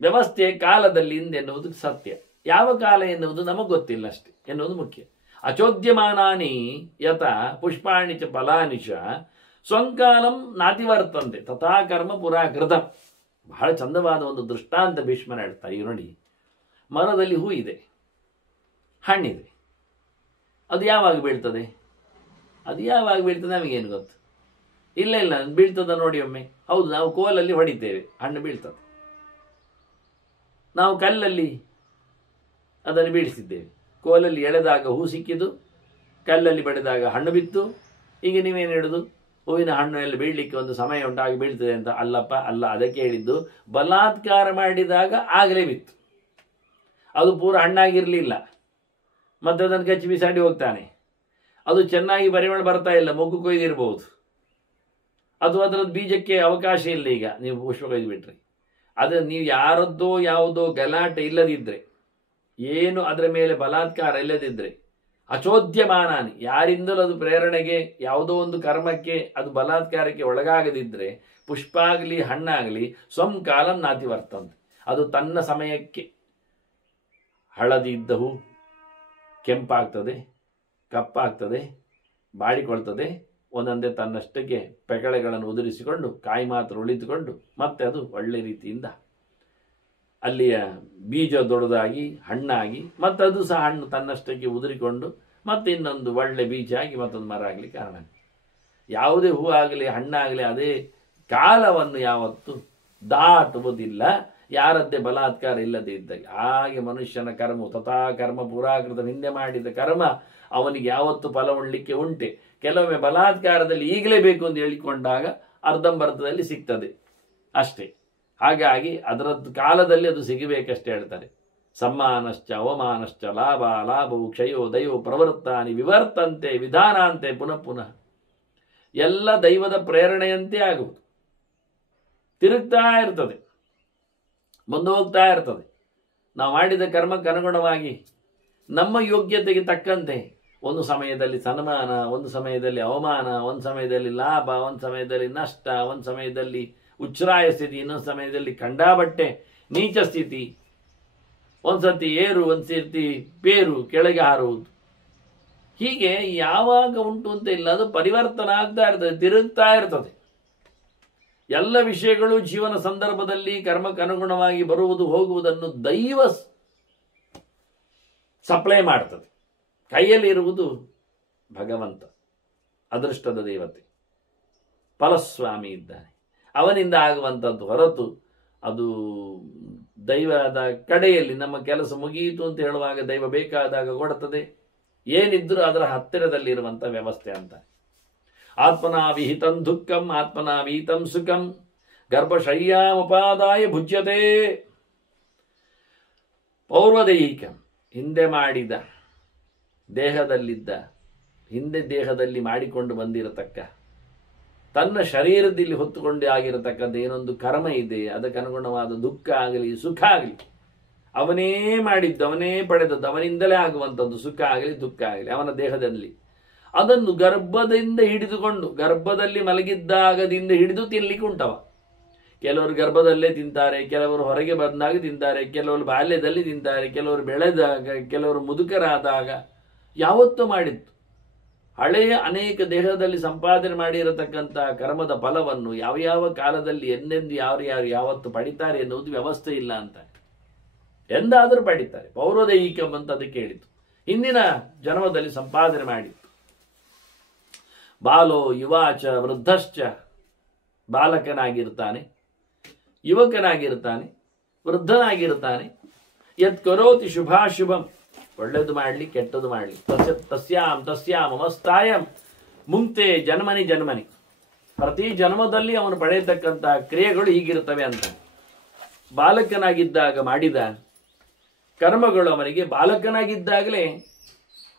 ವ್ಯವಸ್ಥೆ ಕಾಲದಲ್ಲಿ ಎನ್ನುವುದು ಸತ್ಯ. ಯಾವ ಕಾಲ ಎನ್ನುವುದು ನಮಗೆ ಗೊತ್ತಿಲ್ಲ ಅಷ್ಟೇ ಎನ್ನುವುದು ಮುಖ್ಯ. ಅಚೋದ್ಯಮಾನಾನಿ ಯತ ಪುಷ್ಪಾಣಿ ಚ ಫಲಾನಿ ಚ ಸ್ವಂಕಾಲಂ ನಾತಿವರ್ತಂತೆ ತಥಾ ಕರ್ಮ ಪುರಾಕೃತ. ಬಹಳ ಚಂದವಾದ ಒಂದು ದೃಷ್ಟಾಂತ ಭೀಷ್ಮನ ಹೇಳ್ತಾರೆ. ಈಗ ನೋಡಿ, ಮರದಲ್ಲಿ ಹೂ ಇದೆ, ಹಣ್ಣಿದೆ, ಅದು ಯಾವಾಗ ಬೀಳ್ತದೆ? ಅದು ಯಾವಾಗ ಬೀಳ್ತದೆ ನಮಗೇನು ಗೊತ್ತು? ಇಲ್ಲ ಇಲ್ಲ ಬೀಳ್ತದ ನೋಡಿ ಒಮ್ಮೆ. ಹೌದು, ನಾವು ಕೋಲಲ್ಲಿ ಹೊಡಿತೇವೆ, ಹಣ್ಣು ಬೀಳ್ತದೆ. ನಾವು ಕಲ್ಲಲ್ಲಿ ಅದನ್ನು ಬೀಳಿಸಿದ್ದೇವೆ. ಕೋಲಲ್ಲಿ ಎಳೆದಾಗ ಹೂ ಸಿಕ್ಕಿದ್ದು, ಕಲ್ಲಲ್ಲಿ ಬಡಿದಾಗ ಹಣ್ಣು ಬಿತ್ತು. ಈಗ ನೀವೇನು ಹೇಳುದು, ಹೂವಿನ ಹಣ್ಣು ಎಲ್ಲ ಬೀಳಲಿಕ್ಕೆ ಒಂದು ಸಮಯ ಉಂಟಾಗಿ ಬೀಳ್ತದೆ ಅಂತ? ಅಲ್ಲಪ್ಪ, ಅಲ್ಲ. ಅದಕ್ಕೆ ಹೇಳಿದ್ದು ಬಲಾತ್ಕಾರ ಮಾಡಿದಾಗ ಆಗಲೇ ಬಿತ್ತು. ಅದು ಪೂರ ಹಣ್ಣಾಗಿರಲಿಲ್ಲ, ಮತ್ತೆ ಅದನ್ನು ಕಚ್ಚಿ ಬಿಸಾಡಿ ಹೋಗ್ತಾನೆ. ಅದು ಚೆನ್ನಾಗಿ ಪರಿಮಳ ಬರ್ತಾ ಇಲ್ಲ, ಮೊಗ್ಗು ಕೊಯ್ದಿರ್ಬೋದು. ಅದು ಅದರದ್ದು ಬೀಜಕ್ಕೆ ಅವಕಾಶ ಇಲ್ಲ. ಈಗ ನೀವು ಪುಷ್ಪ ಕೊಯ್ದು ಬಿಟ್ರಿ, ಅದನ್ನು ನೀವು ಯಾರದ್ದೋ ಯಾವುದೋ ಗಲಾಟೆ ಇಲ್ಲದಿದ್ದರೆ, ಏನು ಅದರ ಮೇಲೆ ಬಲಾತ್ಕಾರ ಇಲ್ಲದಿದ್ದರೆ, ಅಚೋದ್ಯಮಾನಾನಿ, ಯಾರಿಂದಲೂ ಅದು ಪ್ರೇರಣೆಗೆ ಯಾವುದೋ ಒಂದು ಕರ್ಮಕ್ಕೆ ಅದು ಬಲಾತ್ಕಾರಕ್ಕೆ ಒಳಗಾಗದಿದ್ದರೆ, ಪುಷ್ಪ ಆಗಲಿ ಹಣ್ಣಾಗಲಿ ಸ್ವಂ ಕಾಲಂ ನಾತಿ ವರ್ತಂತೆ, ಅದು ತನ್ನ ಸಮಯಕ್ಕೆ ಹಳದಿ ಇದ್ದ ಹೂ ಕೆಂಪಾಗ್ತದೆ, ಕಪ್ಪಾಗ್ತದೆ, ಬಾಡಿಕೊಳ್ತದೆ. ಒಂದೊಂದೇ ತನ್ನಷ್ಟಕ್ಕೆ ಪೆಕಳೆಗಳನ್ನು ಉದುರಿಸಿಕೊಂಡು ಕಾಯಿ ಮಾತ್ರ ಉಳಿದುಕೊಂಡು ಮತ್ತೆ ಅದು ಒಳ್ಳೆ ರೀತಿಯಿಂದ ಅಲ್ಲಿಯ ಬೀಜ ದೊಡ್ಡದಾಗಿ ಹಣ್ಣಾಗಿ ಮತ್ತೆ ಅದು ಸಹ ಹಣ್ಣು ತನ್ನಷ್ಟಕ್ಕೆ ಉದುರಿಕೊಂಡು ಮತ್ತೆ ಇನ್ನೊಂದು ಒಳ್ಳೆ ಬೀಜ ಆಗಿ ಮತ್ತೊಂದು ಮರ ಆಗಲಿ ಕಾರಣ. ಯಾವುದೇ ಹೂ ಆಗಲಿ ಹಣ್ಣಾಗಲಿ ಅದೇ ಕಾಲವನ್ನು ಯಾವತ್ತು ದಾಟುವುದಿಲ್ಲ, ಯಾರದ್ದೇ ಬಲಾತ್ಕಾರ ಇಲ್ಲದೆ ಇದ್ದಾಗ. ಹಾಗೆ ಮನುಷ್ಯನ ಕರ್ಮ ತಥಾ ಕರ್ಮ ಪುರಾಕೃತ ಹಿಂದೆ ಮಾಡಿದ ಕರ್ಮ ಅವನಿಗೆ ಯಾವತ್ತು ಫಲ ಉಣ್ಲಿಕ್ಕೆ ಉಂಟೆ. ಕೆಲವೊಮ್ಮೆ ಬಲಾತ್ಕಾರದಲ್ಲಿ ಈಗಲೇ ಬೇಕು ಅಂತ ಹೇಳಿಕೊಂಡಾಗ ಅರ್ಧಂಬರ್ಧದಲ್ಲಿ ಸಿಗ್ತದೆ ಅಷ್ಟೇ. ಹಾಗಾಗಿ ಅದರದ್ದು ಕಾಲದಲ್ಲಿ ಅದು ಸಿಗಬೇಕಷ್ಟೇ ಹೇಳ್ತಾರೆ. ಸಮ್ಮಾನಶ್ಚ ಅವಮಾನಶ್ಚ ಲಾಭ ಲಾಭವು ಕ್ಷಯೋ ದೈವ ಪ್ರವೃತ್ತಾನಿ ವಿವರ್ತಂತೆ ವಿಧಾನಾಂತೆ ಪುನಃ ಪುನಃ. ಎಲ್ಲ ದೈವದ ಪ್ರೇರಣೆಯಂತೆ ಆಗುವುದು, ತಿರುಗ್ತಾ ಇರ್ತದೆ, ಮುಂದೆ ಹೋಗ್ತಾ ಇರ್ತದೆ. ನಾವು ಮಾಡಿದ ಕರ್ಮಕ್ಕೆ ಅನುಗುಣವಾಗಿ ನಮ್ಮ ಯೋಗ್ಯತೆಗೆ ತಕ್ಕಂತೆ ಒಂದು ಸಮಯದಲ್ಲಿ ಸನ್ಮಾನ, ಒಂದು ಸಮಯದಲ್ಲಿ ಅವಮಾನ, ಒಂದು ಸಮಯದಲ್ಲಿ ಲಾಭ, ಒಂದು ಸಮಯದಲ್ಲಿ ನಷ್ಟ, ಒಂದು ಸಮಯದಲ್ಲಿ ಉಚ್ಛ್ರಾಯ ಸ್ಥಿತಿ, ಇನ್ನೊಂದು ಸಮಯದಲ್ಲಿ ಕಂಡಾಬಟ್ಟೆ ನೀಚ ಸ್ಥಿತಿ, ಒಂದ್ಸತಿ ಏರು, ಒಂದು ಸರ್ತಿ ಪೇರು, ಕೆಳಗೆ ಹಾರುವುದು. ಹೀಗೆ ಯಾವಾಗ ಉಂಟು ಅಂತ ಇಲ್ಲ, ಅದು ಪರಿವರ್ತನೆ ಆಗ್ತಾ ಇರ್ತದೆ, ತಿರುಗ್ತಾ ಇರ್ತದೆ. ಎಲ್ಲ ವಿಷಯಗಳು ಜೀವನ ಸಂದರ್ಭದಲ್ಲಿ ಕರ್ಮಕ್ಕನುಗುಣವಾಗಿ ಬರುವುದು ಹೋಗುವುದನ್ನು ದೈವ ಸಪ್ಲೈ ಮಾಡ್ತದೆ. ಕೈಯಲ್ಲಿ ಇರುವುದು ಭಗವಂತ, ಅದೃಷ್ಟದ ದೇವತೆ ಫಲಸ್ವಾಮಿ ಇದ್ದಾನೆ, ಅವನಿಂದ ಆಗುವಂಥದ್ದು ಹೊರತು ಅದು ದೈವದ ಕಡೆಯಲ್ಲಿ ನಮ್ಮ ಕೆಲಸ ಮುಗಿಯಿತು ಅಂತ ಹೇಳುವಾಗ ದೈವ ಬೇಕಾದಾಗ ಕೊಡುತ್ತದೆ. ಏನಿದ್ರೂ ಅದರ ಹತ್ತಿರದಲ್ಲಿರುವಂಥ ವ್ಯವಸ್ಥೆ ಅಂತ. ಆತ್ಮನಾ ವಿಹಿತಂ ದುಃಖಂ ಆತ್ಮನಾ ವಿಹಿತಂ ಸುಖಂ ಗರ್ಭಶಯ್ಯಾಮುಪಾದಾಯ ಭುಜ್ಯತೆ. ಪೌರ್ವದೈಹಿಕಂ, ಹಿಂದೆ ಮಾಡಿದ ದೇಹದಲ್ಲಿದ್ದ, ಹಿಂದೆ ದೇಹದಲ್ಲಿ ಮಾಡಿಕೊಂಡು ಬಂದಿರತಕ್ಕ ತನ್ನ ಶರೀರದಲ್ಲಿ ಹೊತ್ತುಕೊಂಡೇ ಆಗಿರತಕ್ಕಂಥ ಏನೊಂದು ಕರ್ಮ ಇದೆ, ಅದಕ್ಕನುಗುಣವಾದ ದುಃಖ ಆಗಲಿ ಸುಖ ಆಗಲಿ ಅವನೇ ಮಾಡಿದ್ದು, ಅವನೇ ಪಡೆದದ್ದು, ಅವನಿಂದಲೇ ಆಗುವಂಥದ್ದು ಸುಖ ಆಗಲಿ ದುಃಖ ಆಗಲಿ ಅವನ ದೇಹದಲ್ಲಿ. ಅದನ್ನು ಗರ್ಭದಿಂದ ಹಿಡಿದುಕೊಂಡು, ಗರ್ಭದಲ್ಲಿ ಮಲಗಿದ್ದಾಗದಿಂದ ಹಿಡಿದು ತಿನ್ಲಿಕ್ಕೆ ಉಂಟವ. ಕೆಲವರು ಗರ್ಭದಲ್ಲೇ ತಿಂತಾರೆ, ಕೆಲವರು ಹೊರಗೆ ಬಂದಾಗ ತಿಂತಾರೆ, ಕೆಲವರು ಬಾಲ್ಯದಲ್ಲಿ ತಿಂತಾರೆ, ಕೆಲವರು ಬೆಳೆದಾಗ, ಕೆಲವರು ಮುದುಕರಾದಾಗ. ಯಾವತ್ತೂ ಮಾಡಿತ್ತು ಹಳೆಯ ಅನೇಕ ದೇಹದಲ್ಲಿ ಸಂಪಾದನೆ ಮಾಡಿರತಕ್ಕಂಥ ಕರ್ಮದ ಫಲವನ್ನು ಯಾವ ಯಾವ ಕಾಲದಲ್ಲಿ ಎಂದೆಂದು ಯಾರು ಯಾವತ್ತು ಪಡಿತಾರೆ ಎನ್ನುವುದು ವ್ಯವಸ್ಥೆ ಇಲ್ಲ ಅಂತ. ಎಂದಾದರೂ ಪಡಿತಾರೆ. ಪೌರ್ವದೈಹಿಕಂ ಅಂತ ಅದಕ್ಕೆ ಹೇಳಿತು. ಹಿಂದಿನ ಜನ್ಮದಲ್ಲಿ ಸಂಪಾದನೆ ಮಾಡಿತ್ತು. ಬಾಲೋ ಯುವಾಚ ವೃದ್ಧಶ್ಚ, ಬಾಲಕನಾಗಿರ್ತಾನೆ, ಯುವಕನಾಗಿರ್ತಾನೆ, ವೃದ್ಧನಾಗಿರ್ತಾನೆ. ಯತ್ ಕರೋತಿ ಶುಭಾಶುಭಂ, ಒಳ್ಳೆಯದು ಮಾಡಲಿ ಕೆಟ್ಟದ್ದು ಮಾಡಲಿ, ತಸ್ಯಾಂ ಅವಸ್ಥಾಯಂ ಮುಂಕ್ತೆ ಜನ್ಮನಿ ಜನ್ಮನಿ, ಪ್ರತಿ ಜನ್ಮದಲ್ಲಿ ಅವನು ಪಡೆಯತಕ್ಕಂತಹ ಕ್ರಿಯೆಗಳು ಹೀಗಿರುತ್ತವೆ ಅಂತ. ಬಾಲಕನಾಗಿದ್ದಾಗ ಮಾಡಿದ ಕರ್ಮಗಳು ಅವನಿಗೆ ಬಾಲಕನಾಗಿದ್ದಾಗಲೇ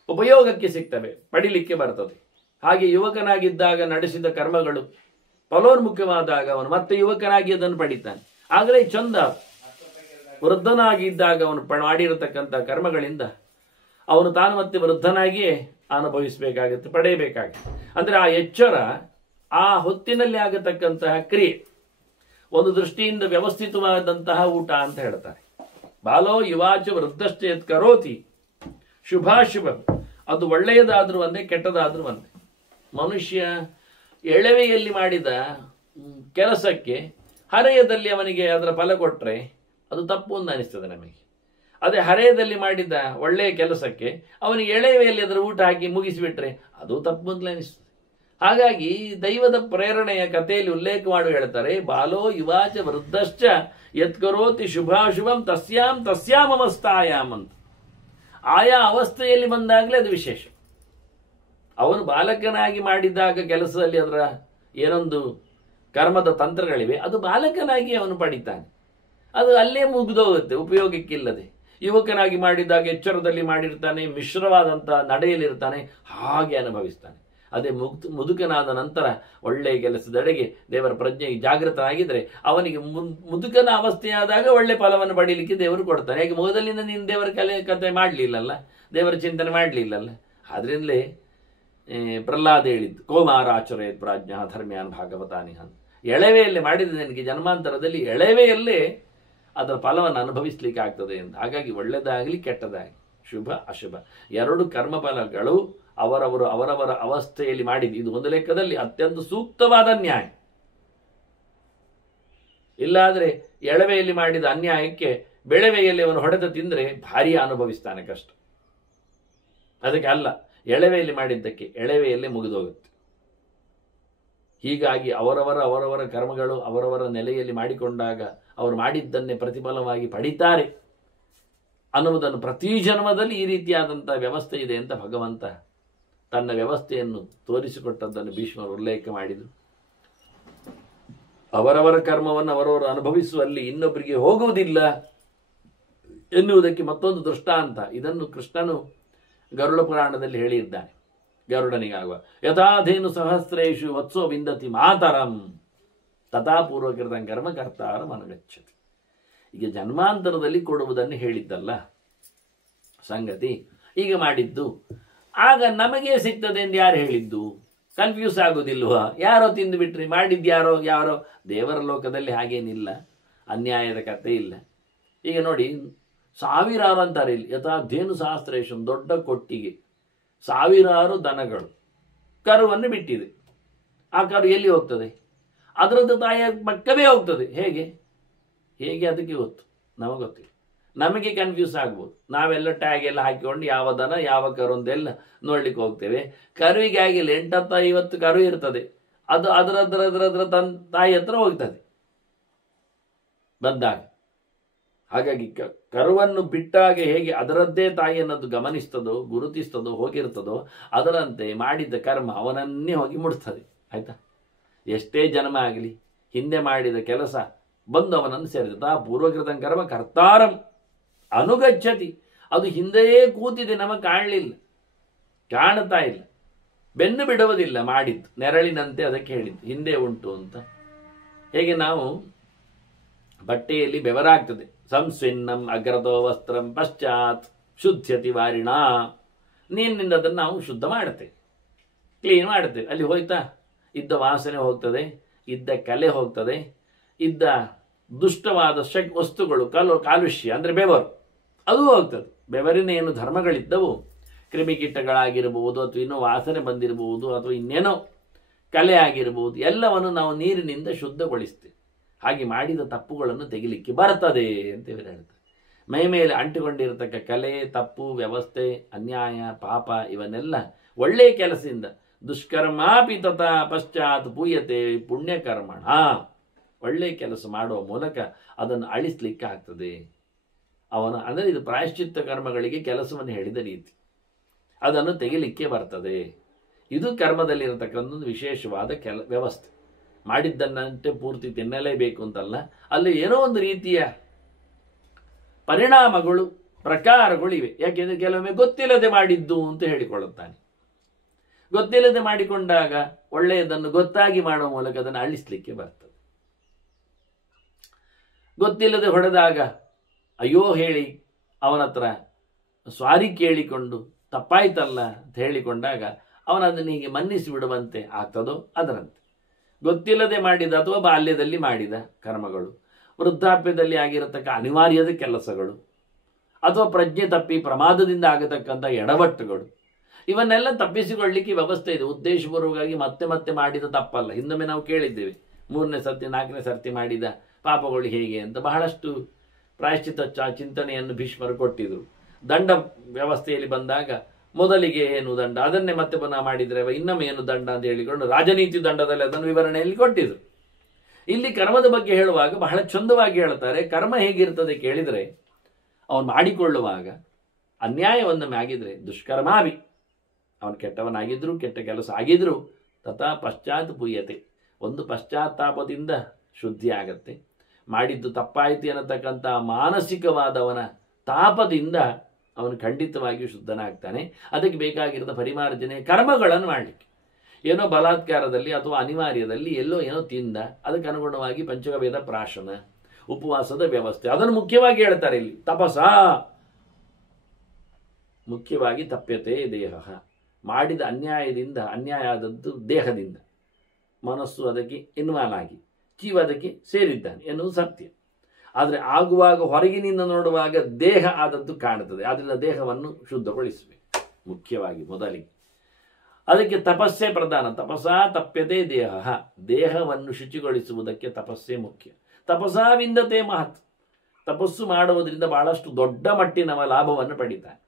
ಉಪಯೋಗಕ್ಕೆ ಸಿಗ್ತವೆ, ಪಡಿಲಿಕ್ಕೆ ಬರ್ತದೆ. ಹಾಗೆ ಯುವಕನಾಗಿದ್ದಾಗ ನಡೆಸಿದ ಕರ್ಮಗಳು ಫಲೋನ್ಮುಖವಾದಾಗ ಅವನು ಮತ್ತೆ ಯುವಕನಾಗಿ ಅದನ್ನು ಪಡಿತಾನೆ, ಆಗಲೇ ಚಂದ. ವೃದ್ಧನಾಗಿದ್ದಾಗ ಅವನು ಮಾಡಿರತಕ್ಕಂಥ ಕರ್ಮಗಳಿಂದ ಅವನು ತಾನು ಮತ್ತೆ ವೃದ್ಧನಾಗಿಯೇ ಅನುಭವಿಸಬೇಕಾಗುತ್ತೆ, ಪಡೆಯಬೇಕಾಗುತ್ತೆ. ಅಂದರೆ ಆ ಎಚ್ಚರ ಆ ಹೊತ್ತಿನಲ್ಲಿ ಆಗತಕ್ಕಂತಹ ಕ್ರಿಯೆ ಒಂದು ದೃಷ್ಟಿಯಿಂದ ವ್ಯವಸ್ಥಿತವಾದಂತಹ ಊಟ ಅಂತ ಹೇಳ್ತಾರೆ. ಬಾಲೋ ಯುವಾಚ ವೃದ್ಧಶ್ಚ ಯತ್ ಕರೋತಿ ಶುಭಾಶುಭ, ಅದು ಒಳ್ಳೆಯದಾದ್ರೂ ಒಂದೇ ಕೆಟ್ಟದಾದ್ರೂ ಒಂದೇ. ಮನುಷ್ಯ ಎಳವೆಯಲ್ಲಿ ಮಾಡಿದ ಕೆಲಸಕ್ಕೆ ಹರೆಯದಲ್ಲಿ ಅವನಿಗೆ ಅದರ ಫಲ ಕೊಟ್ಟರೆ ಅದು ತಪ್ಪು ಅಂತ ಅನಿಸ್ತದೆ ನಮಗೆ. ಅದೇ ಹರೆಯದಲ್ಲಿ ಮಾಡಿದ ಒಳ್ಳೆಯ ಕೆಲಸಕ್ಕೆ ಅವನಿಗೆ ಎಳೆವೆಯಲ್ಲಿ ಅದರ ಊಟ ಹಾಕಿ ಮುಗಿಸಿಬಿಟ್ರೆ ಅದು ತಪ್ಪು ಅಂತಲೇ ಅನಿಸ್ತದೆ. ಹಾಗಾಗಿ ದೈವದ ಪ್ರೇರಣೆಯ ಕಥೆಯಲ್ಲಿ ಉಲ್ಲೇಖ ಮಾಡಿ ಹೇಳ್ತಾರೆ, ಬಾಲೋ ಯುವಾಚ ವೃದ್ಧಶ್ಚ ಯತ್ಕರೋತಿ ಶುಭಾಶುಭಂ ತಸ್ಯಾಂ ತಸ್ಯಾಂ ಅವಸ್ಥಾಯಾಮ್ ಅಂತ. ಆಯಾ ಅವಸ್ಥೆಯಲ್ಲಿ ಬಂದಾಗಲೇ ಅದು ವಿಶೇಷ. ಅವನು ಬಾಲಕನಾಗಿ ಮಾಡಿದಾಗ ಕೆಲಸದಲ್ಲಿ ಅದರ ಏನೊಂದು ಕರ್ಮದ ತಂತ್ರಗಳಿವೆ, ಅದು ಬಾಲಕನಾಗಿ ಅವನು ಪಡಿತಾನೆ, ಅದು ಅಲ್ಲೇ ಮುಗಿದೋಗುತ್ತೆ ಉಪಯೋಗಕ್ಕಿಲ್ಲದೆ. ಯುವಕನಾಗಿ ಮಾಡಿದಾಗ ಎಚ್ಚರದಲ್ಲಿ ಮಾಡಿರ್ತಾನೆ, ಮಿಶ್ರವಾದಂಥ ನಡೆಯಲಿರ್ತಾನೆ, ಹಾಗೆ ಅನುಭವಿಸ್ತಾನೆ. ಅದೇ ಮುದುಕನಾದ ನಂತರ ಒಳ್ಳೆಯ ಕೆಲಸದೆಡೆಗೆ ದೇವರ ಪ್ರಜ್ಞೆಗೆ ಜಾಗೃತನಾಗಿದ್ದರೆ ಅವನಿಗೆ ಮುದುಕನ ಅವಸ್ಥೆಯಾದಾಗ ಒಳ್ಳೆ ಫಲವನ್ನು ಪಡೀಲಿಕ್ಕೆ ದೇವರು ಕೊಡ್ತಾನೆ. ಯಾಕೆ ಮೊದಲಿಂದ ನೀನು ದೇವರ ಕಥೆ ಮಾಡಲಿಲ್ಲಲ್ಲ, ದೇವರ ಚಿಂತನೆ ಮಾಡಲಿಲ್ಲಲ್ಲ. ಆದ್ರಿಂದಲೇ ಪ್ರಹ್ಲಾದ ಹೇಳಿದ್ದು, ಕೋಮಾರಾಚರೇತ್ ಪ್ರಾಜ್ಞಾ ಧರ್ಮ್ಯಾನ್ ಭಾಗವತಾನಿ ಅಂತ. ಎಳವೆಯಲ್ಲೇ ಮಾಡಿದ ನಿನಗೆ ಜನ್ಮಾಂತರದಲ್ಲಿ ಎಳವೆಯಲ್ಲೇ ಅದರ ಫಲವನ್ನು ಅನುಭವಿಸ್ಲಿಕ್ಕೆ ಆಗ್ತದೆ ಅಂತ. ಹಾಗಾಗಿ ಒಳ್ಳೆಯದಾಗಲಿ ಕೆಟ್ಟದಾಗಲಿ, ಶುಭ ಅಶುಭ ಎರಡು ಕರ್ಮಫಲಗಳು ಅವರವರ ಅವಸ್ಥೆಯಲ್ಲಿ ಮಾಡಿದ್ದು. ಇದು ಒಂದು ಲೆಕ್ಕದಲ್ಲಿ ಅತ್ಯಂತ ಸೂಕ್ತವಾದ ನ್ಯಾಯ. ಇಲ್ಲಾದ್ರೆ ಎಳವೆಯಲ್ಲಿ ಮಾಡಿದ ಅನ್ಯಾಯಕ್ಕೆ ಬೆಳವೆಯಲ್ಲಿ ಅವನು ಹೊಡೆತ ತಿಂದರೆ ಭಾರಿ ಅನುಭವಿಸ್ತಾನೆ ಕಷ್ಟ. ಅದಕ್ಕೆ ಅಲ್ಲ, ಎಳವೆಯಲ್ಲಿ ಮಾಡಿದ್ದಕ್ಕೆ ಎಳವೆಯಲ್ಲೇ ಮುಗಿದೋಗುತ್ತೆ. ಹೀಗಾಗಿ ಅವರವರ ಕರ್ಮಗಳು ಅವರವರ ನೆಲೆಯಲ್ಲಿ ಮಾಡಿಕೊಂಡಾಗ ಅವರು ಮಾಡಿದ್ದನ್ನೇ ಪ್ರತಿಫಲವಾಗಿ ಪಡಿತಾರೆ ಅನ್ನುವುದನ್ನು ಪ್ರತಿ ಜನ್ಮದಲ್ಲಿ ಈ ರೀತಿಯಾದಂಥ ವ್ಯವಸ್ಥೆ ಇದೆ ಅಂತ ಭಗವಂತ ತನ್ನ ವ್ಯವಸ್ಥೆಯನ್ನು ತೋರಿಸಿಕೊಟ್ಟದ್ದನ್ನು ಭೀಷ್ಮರು ಉಲ್ಲೇಖ ಮಾಡಿದರು. ಅವರವರ ಕರ್ಮವನ್ನು ಅವರವರು ಅನುಭವಿಸುವಲ್ಲಿ ಇನ್ನೊಬ್ಬರಿಗೆ ಹೋಗುವುದಿಲ್ಲ ಎನ್ನುವುದಕ್ಕೆ ಮತ್ತೊಂದು ದೃಷ್ಟಾಂತ. ಇದನ್ನು ಕೃಷ್ಣನು ಗರುಡ ಪುರಾಣದಲ್ಲಿ ಹೇಳಿದ್ದಾನೆ. ಗರುಡನಿಗಾಗುವ ಯಥಾಧೇನು ಸಹಸ್ರೇಶು ವತ್ಸೋ ವಿಂದತಿ ಮಾತರಂ ತಥಾ ಪೂರ್ವಕೃತ ಕರ್ಮ ಕರ್ತಾರ ಮನಗಚ್ಚತಿ. ಈಗ ಜನ್ಮಾಂತರದಲ್ಲಿ ಕೊಡುವುದನ್ನು ಹೇಳಿದ್ದಲ್ಲ ಸಂಗತಿ, ಈಗ ಮಾಡಿದ್ದು ಆಗ ನಮಗೆ ಸಿಗ್ತದೆ ಎಂದು ಯಾರು ಹೇಳಿದ್ದು? ಕನ್ಫ್ಯೂಸ್ ಆಗುವುದಿಲ್ವಾ? ಯಾರೋ ತಿಂದು ಬಿಟ್ರಿ, ಮಾಡಿದ್ಯಾರೋ ಯಾರೋ. ದೇವರ ಲೋಕದಲ್ಲಿ ಹಾಗೇನಿಲ್ಲ, ಅನ್ಯಾಯದ ಕಥೆ ಇಲ್ಲ. ಈಗ ನೋಡಿ, ಸಾವಿರಾರು ಅಂತಾರೆ ಇಲ್ಲಿ, ಯಥಾಧೇನು ಸಹಸ್ರೇಶಂ, ದೊಡ್ಡ ಕೊಟ್ಟಿಗೆ ಸಾವಿರಾರು ದನಗಳು ಕರುವನ್ನು ಬಿಟ್ಟಿದೆ. ಆ ಕರು ಎಲ್ಲಿ ಹೋಗ್ತದೆ? ಅದರದ್ದು ತಾಯಿಯ ಪಕ್ಕವೇ ಹೋಗ್ತದೆ. ಹೇಗೆ ಅದಕ್ಕೆ ಗೊತ್ತು, ನಮಗೆ ಗೊತ್ತಿಲ್ಲ. ನಮಗೆ ಕನ್ಫ್ಯೂಸ್ ಆಗ್ಬೋದು. ನಾವೆಲ್ಲ ಟ್ಯಾಗ್ ಎಲ್ಲ ಹಾಕಿಕೊಂಡು ಯಾವ ದನ ಯಾವ ಕರು ಅಂತೆಲ್ಲ ನೋಡ್ಲಿಕ್ಕೆ ಹೋಗ್ತೇವೆ. ಕರುವಿಗೆ ಆಗಿಲ್ಲ, 8-50 ಕರು ಇರ್ತದೆ, ಅದು ಅದರ ತಾಯಿ ಹತ್ರ ಹೋಗ್ತದೆ ಬಂದಾಗ. ಹಾಗಾಗಿ ಕರುವನ್ನು ಬಿಟ್ಟಾಗ ಹೇಗೆ ಅದರದ್ದೇ ತಾಯಿಯನ್ನದು ಗಮನಿಸ್ತದೋ ಗುರುತಿಸ್ತದೋ ಹೋಗಿರ್ತದೋ, ಅದರಂತೆ ಮಾಡಿದ ಕರ್ಮ ಅವನನ್ನೇ ಹೋಗಿ ಮುಡ್ತದೆ. ಆಯ್ತಾ? ಎಷ್ಟೇ ಜನ್ಮ ಆಗಲಿ ಹಿಂದೆ ಮಾಡಿದ ಕೆಲಸ ಬಂದು ಅವನನ್ನು ಸೇರಿದ ಪೂರ್ವಕೃತ ಕರ್ಮ ಕರ್ತಾರಂ ಅನುಗಚ್ಚತಿ. ಅದು ಹಿಂದೆಯೇ ಕೂತಿದೆ, ನಮಗೆ ಕಾಣಲಿಲ್ಲ, ಕಾಣ್ತಾ ಇಲ್ಲ, ಬೆನ್ನು ಬಿಡುವುದಿಲ್ಲ. ಮಾಡಿದ್ದು ನೆರಳಿನಂತೆ ಅದಕ್ಕೆ ಹೇಳಿದ್ದು ಹಿಂದೆ ಉಂಟು ಅಂತ. ಹೇಗೆ ನಾವು ಬಟ್ಟೆಯಲ್ಲಿ ಬೆವರಾಗ್ತದೆ, ಸಂಸ್ವಿನ್ನಂ ಅಗ್ರತೋ ವಸ್ತ್ರಂ ಪಶ್ಚಾತ್ ಶುದ್ಧತಿ ವಾರಿಣ, ನೀರಿನಿಂದ ಅದನ್ನು ನಾವು ಶುದ್ಧ ಮಾಡುತ್ತೇವೆ, ಕ್ಲೀನ್ ಮಾಡುತ್ತೇವೆ. ಅಲ್ಲಿ ಹೋಯ್ತಾ ಇದ್ದ ವಾಸನೆ ಹೋಗ್ತದೆ, ಇದ್ದ ಕಲೆ ಹೋಗ್ತದೆ, ಇದ್ದ ದುಷ್ಟವಾದ ವಸ್ತುಗಳು ಕಾಲುಷ್ಯ ಅಂದರೆ ಬೆವರು ಅದು ಹೋಗ್ತದೆ. ಬೆವರಿನ ಏನು ಧರ್ಮಗಳಿದ್ದವು, ಕ್ರಿಮಿಕೀಟಗಳಾಗಿರ್ಬೋದು ಅಥವಾ ಇನ್ನೂ ವಾಸನೆ ಬಂದಿರಬಹುದು ಅಥವಾ ಇನ್ನೇನೋ ಕಲೆ ಆಗಿರ್ಬೋದು, ಎಲ್ಲವನ್ನು ನಾವು ನೀರಿನಿಂದ ಶುದ್ಧಗೊಳಿಸ್ತೇವೆ. ಹಾಗೆ ಮಾಡಿದ ತಪ್ಪುಗಳನ್ನು ತೆಗಿಲಿಕ್ಕೆ ಬರ್ತದೆ ಅಂತ ಇವರು ಹೇಳ್ತಾರೆ. ಮೈ ಮೇಲೆ ಅಂಟಿಕೊಂಡಿರತಕ್ಕ ಕಲೆ, ತಪ್ಪು, ವ್ಯವಸ್ಥೆ, ಅನ್ಯಾಯ, ಪಾಪ ಇವನ್ನೆಲ್ಲ ಒಳ್ಳೆಯ ಕೆಲಸದಿಂದ ದುಷ್ಕರ್ಮಾಪಿ ತಥಾ ಪಶ್ಚಾತ್ ಪೂಯತೆ ಪುಣ್ಯಕರ್ಮಣ, ಒಳ್ಳೆಯ ಕೆಲಸ ಮಾಡುವ ಮೂಲಕ ಅದನ್ನು ಅಳಿಸ್ಲಿಕ್ಕೆ ಆಗ್ತದೆ. ಅಂದರೆ ಇದು ಪ್ರಾಯಶ್ಚಿತ್ತ ಕರ್ಮಗಳಿಗೆ ಕೆಲಸವನ್ನು ಹೇಳಿದ ರೀತಿ, ಅದನ್ನು ತೆಗಿಲಿಕ್ಕೆ ಬರ್ತದೆ. ಇದು ಕರ್ಮದಲ್ಲಿರತಕ್ಕಂಥ ಒಂದು ವಿಶೇಷವಾದ ವ್ಯವಸ್ಥೆ. ಮಾಡಿದ್ದನ್ನಂತೆ ಪೂರ್ತಿ ತಿನ್ನಲೇಬೇಕು ಅಂತಲ್ಲ, ಅಲ್ಲಿ ಏನೋ ಒಂದು ರೀತಿಯ ಪರಿಣಾಮಗಳು ಪ್ರಕಾರಗಳು ಇವೆ. ಯಾಕೆಂದರೆ ಕೆಲವೊಮ್ಮೆ ಗೊತ್ತಿಲ್ಲದೆ ಮಾಡಿದ್ದು ಅಂತ ಹೇಳಿಕೊಳ್ಳುತ್ತಾನೆ. ಗೊತ್ತಿಲ್ಲದೆ ಮಾಡಿಕೊಂಡಾಗ ಒಳ್ಳೆಯದನ್ನು ಗೊತ್ತಾಗಿ ಮಾಡುವ ಮೂಲಕ ಅದನ್ನು ಅಳಿಸ್ಲಿಕ್ಕೆ ಬರ್ತದೆ. ಗೊತ್ತಿಲ್ಲದೆ ಹೊಡೆದಾಗ ಅಯ್ಯೋ ಹೇಳಿ ಅವನ ಹತ್ರ ಸ್ವಾರಿ ಕೇಳಿಕೊಂಡು ತಪ್ಪಾಯ್ತಲ್ಲ ಅಂತ ಹೇಳಿಕೊಂಡಾಗ ಅವನದನ್ನು ಹೀಗೆ ಮನ್ನಿಸಿ ಬಿಡುವಂತೆ ಆಗ್ತದೋ ಅದರಂತೆ. ಗೊತ್ತಿಲ್ಲದೆ ಮಾಡಿದ ಅಥವಾ ಬಾಲ್ಯದಲ್ಲಿ ಮಾಡಿದ ಕರ್ಮಗಳು, ವೃದ್ಧಾಪ್ಯದಲ್ಲಿ ಆಗಿರತಕ್ಕ ಅನಿವಾರ್ಯದ ಕೆಲಸಗಳು, ಅಥವಾ ಪ್ರಜ್ಞೆ ತಪ್ಪಿ ಪ್ರಮಾದದಿಂದ ಆಗತಕ್ಕಂಥ ಎಡವಟ್ಟುಗಳು, ಇವನ್ನೆಲ್ಲ ತಪ್ಪಿಸಿಕೊಳ್ಳಲಿಕ್ಕೆ ವ್ಯವಸ್ಥೆ ಇದೆ. ಉದ್ದೇಶಪೂರ್ವಕವಾಗಿ ಮತ್ತೆ ಮತ್ತೆ ಮಾಡಿದ ತಪ್ಪಲ್ಲ. ಹಿಂದೊಮ್ಮೆ ನಾವು ಕೇಳಿದ್ದೇವೆ, 3ನೇ ಸರ್ತಿ 4ನೇ ಸರ್ತಿ ಮಾಡಿದ ಪಾಪಗಳು ಹೇಗೆ ಅಂತ ಬಹಳಷ್ಟು ಪ್ರಾಯಶ್ಚಿತ್ತ ಚಿಂತನೆಯನ್ನು ಭೀಷ್ಮರು ಕೊಟ್ಟಿದ್ರು. ದಂಡ ವ್ಯವಸ್ಥೆಯಲ್ಲಿ ಬಂದಾಗ ಮೊದಲಿಗೆ ಏನು ದಂಡ, ಅದನ್ನೇ ಮತ್ತೆ ಪುನಃ ಮಾಡಿದರೆ ಇನ್ನೊಮ್ಮೆ ಏನು ದಂಡ ಅಂತ ಹೇಳಿಕೊಂಡು ರಾಜನೀತಿ ದಂಡದಲ್ಲಿ ಅದನ್ನು ವಿವರಣೆಯಲ್ಲಿ ಕೊಟ್ಟಿದ್ರು. ಇಲ್ಲಿ ಕರ್ಮದ ಬಗ್ಗೆ ಹೇಳುವಾಗ ಬಹಳ ಚಂದವಾಗಿ ಹೇಳ್ತಾರೆ. ಕರ್ಮ ಹೇಗಿರ್ತದೆ ಕೇಳಿದರೆ, ಅವನು ಮಾಡಿಕೊಳ್ಳುವಾಗ ಅನ್ಯಾಯವನ್ನು ಮ್ಯಾಗಿದ್ರೆ ದುಷ್ಕರ್ಮಾಭಿ, ಅವನು ಕೆಟ್ಟವನಾಗಿದ್ರು ಕೆಟ್ಟ ಕೆಲಸ ಆಗಿದ್ರು ತಥಾ ಪಶ್ಚಾತ್ ಪುಯ್ಯತೆ, ಒಂದು ಪಶ್ಚಾತ್ತಾಪದಿಂದ ಶುದ್ಧಿ ಆಗತ್ತೆ. ಮಾಡಿದ್ದು ತಪ್ಪಾಯಿತು ಅನ್ನತಕ್ಕಂಥ ಮಾನಸಿಕವಾದವನ ತಾಪದಿಂದ ಅವನು ಖಂಡಿತವಾಗಿಯೂ ಶುದ್ಧನಾಗ್ತಾನೆ. ಅದಕ್ಕೆ ಬೇಕಾಗಿರೋದ ಪರಿಮಾರ್ಜನೆ ಕರ್ಮಗಳನ್ನು ಮಾಡಲಿಕ್ಕೆ. ಏನೋ ಬಲಾತ್ಕಾರದಲ್ಲಿ ಅಥವಾ ಅನಿವಾರ್ಯದಲ್ಲಿ ಎಲ್ಲೋ ಏನೋ ತಿಂದ, ಅದಕ್ಕೆ ಅನುಗುಣವಾಗಿ ಪಂಚಗವೇದ ಪ್ರಾಶನ, ಉಪವಾಸದ ವ್ಯವಸ್ಥೆ, ಅದನ್ನು ಮುಖ್ಯವಾಗಿ ಹೇಳ್ತಾರೆ ಇಲ್ಲಿ. ತಪಸ ಮುಖ್ಯವಾಗಿ ತಪ್ಯತೆ ದೇಹ, ಮಾಡಿದ ಅನ್ಯಾಯದಿಂದ, ಅನ್ಯಾಯ ಆದದ್ದು ದೇಹದಿಂದ, ಮನಸ್ಸು ಅದಕ್ಕೆ ಇನ್ವಾಲ್ವ್ ಆಗಿ, ಜೀವ ಅದಕ್ಕೆ ಸೇರಿದ್ದಾನೆ ಎನ್ನುವುದು ಸತ್ಯ. ಆದರೆ ಆಗುವಾಗ ಹೊರಗಿನಿಂದ ನೋಡುವಾಗ ದೇಹ ಆದದ್ದು ಕಾಣುತ್ತದೆ. ಆದ್ದರಿಂದ ದೇಹವನ್ನು ಶುದ್ಧಗೊಳಿಸಬೇಕು ಮುಖ್ಯವಾಗಿ ಮೊದಲಿಗೆ. ಅದಕ್ಕೆ ತಪಸ್ಸೇ ಪ್ರಧಾನ. ತಪಸಾ ತಪ್ಯತೆ ದೇಹ, ದೇಹವನ್ನು ಶುಚಿಗೊಳಿಸುವುದಕ್ಕೆ ತಪಸ್ಸೇ ಮುಖ್ಯ. ತಪಸಾ ವಿಂದತೆ ಮಹತ್, ತಪಸ್ಸು ಮಾಡುವುದರಿಂದ ಬಹಳಷ್ಟು ದೊಡ್ಡ ಮಟ್ಟಿನ ಲಾಭವನ್ನು ಪಡಿತಾನೆ.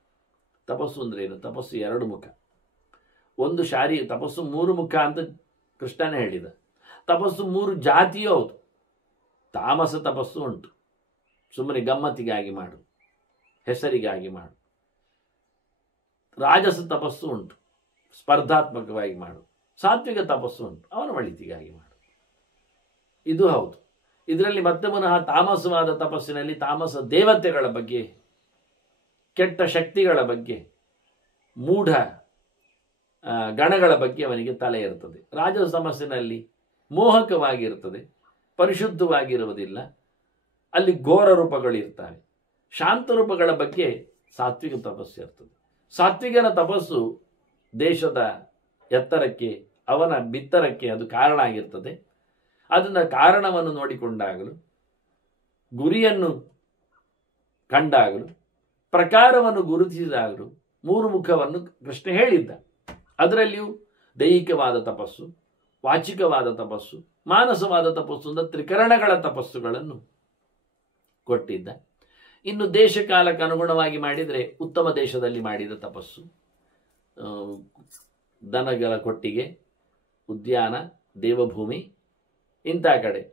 ತಪಸ್ಸು ಅಂದ್ರೆ ಏನು? ತಪಸ್ಸು ಎರಡು ಮುಖ. ಒಂದು ತಪಸ್ಸು ಮೂರು ಮುಖ ಅಂತ ಕೃಷ್ಣನೇ ಹೇಳಿದ. ತಪಸ್ಸು ಮೂರು ಜಾತಿಯೂ ಹೌದು. ತಾಮಸ ತಪಸ್ಸು ಉಂಟು, ಸುಮ್ಮನೆ ಗಮ್ಮತ್ತಿಗಾಗಿ ಮಾಡು, ಹೆಸರಿಗಾಗಿ ಮಾಡು. ರಾಜಸ ತಪಸ್ಸು ಉಂಟು, ಸ್ಪರ್ಧಾತ್ಮಕವಾಗಿ ಮಾಡು. ಸಾತ್ವಿಕ ತಪಸ್ಸು ಉಂಟು, ಅವನ ಒಳಿತಿಗಾಗಿ ಮಾಡು. ಇದು ಹೌದು. ಇದರಲ್ಲಿ ಮತ್ತೆ ಪುನಃ ತಾಮಸವಾದ ತಪಸ್ಸಿನಲ್ಲಿ ತಾಮಸ ದೇವತೆಗಳ ಬಗ್ಗೆ, ಕೆಟ್ಟ ಶಕ್ತಿಗಳ ಬಗ್ಗೆ, ಮೂಢ ಗಣಗಳ ಬಗ್ಗೆ ಅವನಿಗೆ ತಲೆ ಇರ್ತದೆ. ರಾಜಸ ತಪಸ್ಸಿನಲ್ಲಿ ಮೋಹಕವಾಗಿರ್ತದೆ, ಪರಿಶುದ್ಧವಾಗಿರುವುದಿಲ್ಲ, ಅಲ್ಲಿ ಘೋರ ರೂಪಗಳಿರ್ತವೆ. ಶಾಂತ ರೂಪಗಳ ಬಗ್ಗೆ ಸಾತ್ವಿಕ ತಪಸ್ಸು ಇರ್ತದೆ. ಸಾತ್ವಿಕನ ತಪಸ್ಸು ದೇಶದ ಎತ್ತರಕ್ಕೆ, ಅವನ ಬಿತ್ತರಕ್ಕೆ ಅದು ಕಾರಣ ಆಗಿರ್ತದೆ. ಅದನ್ನ ಕಾರಣವನ್ನು ನೋಡಿಕೊಂಡಾಗಲು, ಗುರಿಯನ್ನು ಕಂಡಾಗಲು, ಪ್ರಕಾರವನ್ನು ಗುರುತಿಸಿದಾಗಲು ಮೂರು ಮುಖವನ್ನು ಕೃಷ್ಣ ಹೇಳಿದ್ದ. ಅದರಲ್ಲಿಯೂ ದೈಹಿಕವಾದ ತಪಸ್ಸು, ವಾಚಿಕವಾದ ತಪಸ್ಸು, ಮಾನಸವಾದ ತಪಸ್ಸು ಅಂತ ತ್ರಿಕರಣಗಳ ತಪಸ್ಸುಗಳನ್ನು ಕೊಟ್ಟಿದ್ದ. ಇನ್ನು ದೇಶಕಾಲಕ್ಕೆ ಅನುಗುಣವಾಗಿ ಮಾಡಿದರೆ ಉತ್ತಮ ದೇಶದಲ್ಲಿ ಮಾಡಿದ ತಪಸ್ಸು, ದನಗಳ ಕೊಟ್ಟಿಗೆ, ಉದ್ಯಾನ, ದೇವಭೂಮಿ ಇಂಥ ಕಡೆ.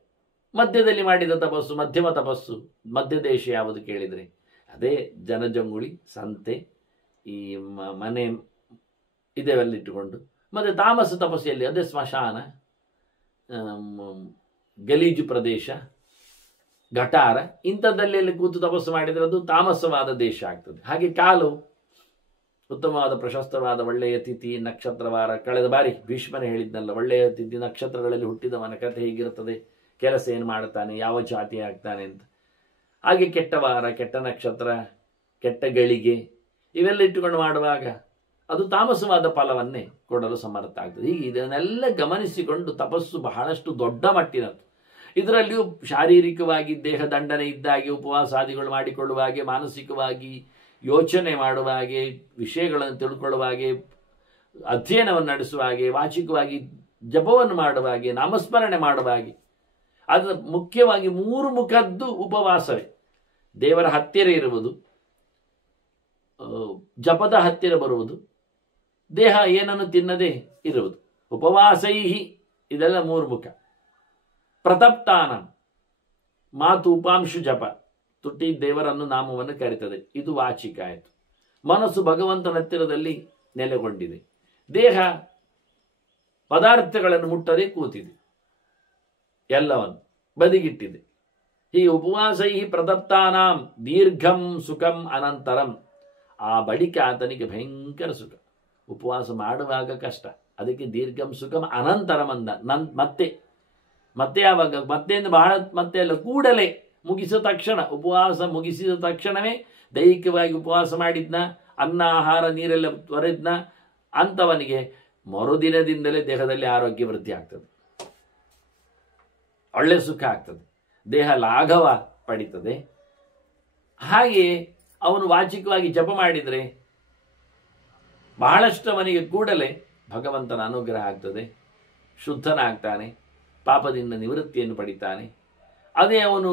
ಮಧ್ಯದಲ್ಲಿ ಮಾಡಿದ ತಪಸ್ಸು ಮಧ್ಯಮ ತಪಸ್ಸು. ಮಧ್ಯ ದೇಶ ಯಾವುದು ಕೇಳಿದರೆ ಅದೇ ಜನಜಂಗುಳಿ, ಸಂತೆ, ಈ ಮನೆ ಇದೆಲ್ಲ ಇಟ್ಟುಕೊಂಡು. ಮತ್ತು ತಾಮಸ ತಪಸ್ಸೆಯಲ್ಲಿ ಅದೇ ಸ್ಮಶಾನ, ಗಲೀಜು ಪ್ರದೇಶ, ಘಟಾರ ಇಂಥದ್ದಲ್ಲೆಲ್ಲಿ ಕೂತು ತಪಸ್ಸು ಮಾಡಿದರೆ ಅದು ತಾಮಸವಾದ ದೇಶ ಆಗ್ತದೆ. ಹಾಗೆ ಕಾಲು ಉತ್ತಮವಾದ ಪ್ರಶಸ್ತವಾದ ಒಳ್ಳೆಯ ತಿಥಿ ನಕ್ಷತ್ರವಾರ. ಕಳೆದ ಬಾರಿ ಭೀಷ್ಮನೇ ಹೇಳಿದ್ನಲ್ಲ, ಒಳ್ಳೆಯ ತಿಥಿ ನಕ್ಷತ್ರಗಳಲ್ಲಿ ಹುಟ್ಟಿದವನ ಕಥೆ ಹೇಗಿರುತ್ತದೆ, ಕೆಲಸ ಏನು ಮಾಡುತ್ತಾನೆ, ಯಾವ ಜಾತಿ ಆಗ್ತಾನೆ ಅಂತ. ಹಾಗೆ ಕೆಟ್ಟ ವಾರ, ಕೆಟ್ಟ ನಕ್ಷತ್ರ, ಕೆಟ್ಟ ಗಳಿಗೆ ಇವೆಲ್ಲ ಇಟ್ಟುಕೊಂಡು ಮಾಡುವಾಗ ಅದು ತಾಮಸವಾದ ಫಲವನ್ನೇ ಕೊಡಲು ಸಮರ್ಥ ಆಗ್ತದೆ. ಹೀಗೆ ಇದನ್ನೆಲ್ಲ ಗಮನಿಸಿಕೊಂಡು ತಪಸ್ಸು ಬಹಳಷ್ಟು ದೊಡ್ಡ ಮಟ್ಟಿನದ್ದು. ಇದರಲ್ಲಿಯೂ ಶಾರೀರಿಕವಾಗಿ ದೇಹ ದಂಡನೆ ಇದ್ದಾಗೆ, ಉಪವಾಸಾದಿಗಳು ಮಾಡಿಕೊಳ್ಳುವ ಹಾಗೆ, ಮಾನಸಿಕವಾಗಿ ಯೋಚನೆ ಮಾಡುವ ಹಾಗೆ, ವಿಷಯಗಳನ್ನು ತಿಳ್ಕೊಳ್ಳುವ ಹಾಗೆ, ಅಧ್ಯಯನವನ್ನು ನಡೆಸುವ ಹಾಗೆ, ವಾಚಿಕವಾಗಿ ಜಪವನ್ನು ಮಾಡುವ ಹಾಗೆ, ನಾಮಸ್ಮರಣೆ ಮಾಡುವ ಹಾಗೆ. ಅದು ಮುಖ್ಯವಾಗಿ ಮೂರು ಮುಖದ್ದು ಉಪವಾಸವೇ. ದೇವರ ಹತ್ತಿರ ಇರುವುದು, ಜಪದ ಹತ್ತಿರ ಬರುವುದು, ದೇಹ ಏನನ್ನು ತಿನ್ನದೇ ಇರುವುದು. ಉಪವಾಸೈಹಿ ಇದೆಲ್ಲ ಮೂರು ಮುಖ. ಪ್ರತಪ್ತಾನ ಮಾತು, ಉಪಾಂಶು ಜಪ, ತುಟಿ ದೇವರನ್ನು ನಾಮವನ್ನು ಕರೀತದೆ, ಇದು ವಾಚಿಕ ಆಯಿತು. ಮನಸ್ಸು ಭಗವಂತನ ಹತ್ತಿರದಲ್ಲಿ ನೆಲೆಗೊಂಡಿದೆ. ದೇಹ ಪದಾರ್ಥಗಳನ್ನು ಮುಟ್ಟದೆ ಕೂತಿದೆ, ಎಲ್ಲವನ್ನು ಬದಿಗಿಟ್ಟಿದೆ. ಈ ಉಪವಾಸೈ ಪ್ರದಪ್ತಾನಾಂ ದೀರ್ಘಂ ಸುಖಂ ಅನಂತರಂ. ಆ ಬಳಿಕ ಆತನಿಗೆ ಭಯಂಕರ ಸುಖ. ಉಪವಾಸ ಮಾಡುವಾಗ ಕಷ್ಟ, ಅದಕ್ಕೆ ದೀರ್ಘಂ ಸುಖಂ ಅನಂತರಂ ಅಂದ. ಮತ್ತೆ ಯಾವಾಗ ಮತ್ತೆ ಬಹಳ ಮತ್ತೆ ಅಲ್ಲ, ಕೂಡಲೇ ಮುಗಿಸಿದ ತಕ್ಷಣ, ಉಪವಾಸ ಮುಗಿಸಿದ ತಕ್ಷಣವೇ ದೈಹಿಕವಾಗಿ ಉಪವಾಸ ಮಾಡಿದ್ನ, ಅನ್ನ ಆಹಾರ ನೀರೆಲ್ಲ ತೊರೆದ್ನ ಅಂಥವನಿಗೆ ಮರುದಿನದಿಂದಲೇ ದೇಹದಲ್ಲಿ ಆರೋಗ್ಯ ವೃದ್ಧಿ ಆಗ್ತದೆ, ಒಳ್ಳೆ ಸುಖ ಆಗ್ತದೆ, ದೇಹ ಲಾಘವ ಪಡಿತದೆ. ಹಾಗೆಯೇ ಅವನು ವಾಚಿಕವಾಗಿ ಜಪ ಮಾಡಿದರೆ ಬಹಳಷ್ಟು ಅವನಿಗೆ ಕೂಡಲೇ ಭಗವಂತನ ಅನುಗ್ರಹ ಆಗ್ತದೆ, ಶುದ್ಧನಾಗ್ತಾನೆ, ಪಾಪದಿಂದ ನಿವೃತ್ತಿಯನ್ನು ಪಡಿತಾನೆ. ಅದೇ ಅವನು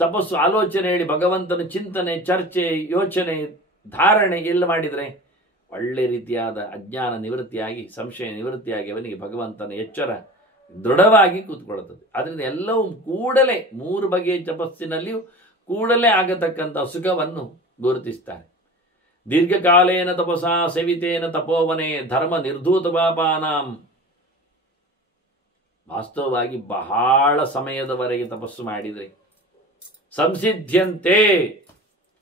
ತಪಸ್ಸು ಆಲೋಚನೆ ಹೇಳಿ ಭಗವಂತನ ಚಿಂತನೆ, ಚರ್ಚೆ, ಯೋಚನೆ, ಧಾರಣೆ ಎಲ್ಲ ಮಾಡಿದರೆ ಒಳ್ಳೆ ರೀತಿಯಾದ ಅಜ್ಞಾನ ನಿವೃತ್ತಿಯಾಗಿ ಸಂಶಯ ನಿವೃತ್ತಿಯಾಗಿ ಅವನಿಗೆ ಭಗವಂತನ ಎಚ್ಚರ ದೃಢವಾಗಿ ಕೂತ್ಕೊಳ್ಳುತ್ತದೆ. ಅದರಿಂದ ಎಲ್ಲವೂ ಕೂಡಲೇ 3 ಬಗೆಯ ತಪಸ್ಸಿನಲ್ಲಿಯೂ ಕೂಡಲೇ ಆಗತಕ್ಕಂಥ ಸುಖವನ್ನು ಗುರುತಿಸ್ತಾರೆ. ದೀರ್ಘಕಾಲೇನ ತಪಸಾ ಸೇವಿತೇನ ತಪೋವನೆ ಧರ್ಮ ನಿರ್ಧೂತ ಪಾಪಾನಾಂ. ವಾಸ್ತವವಾಗಿ ಬಹಳ ಸಮಯದವರೆಗೆ ತಪಸ್ಸು ಮಾಡಿದರೆ ಸಂಸಿದ್ಧ್ಯಂತೆ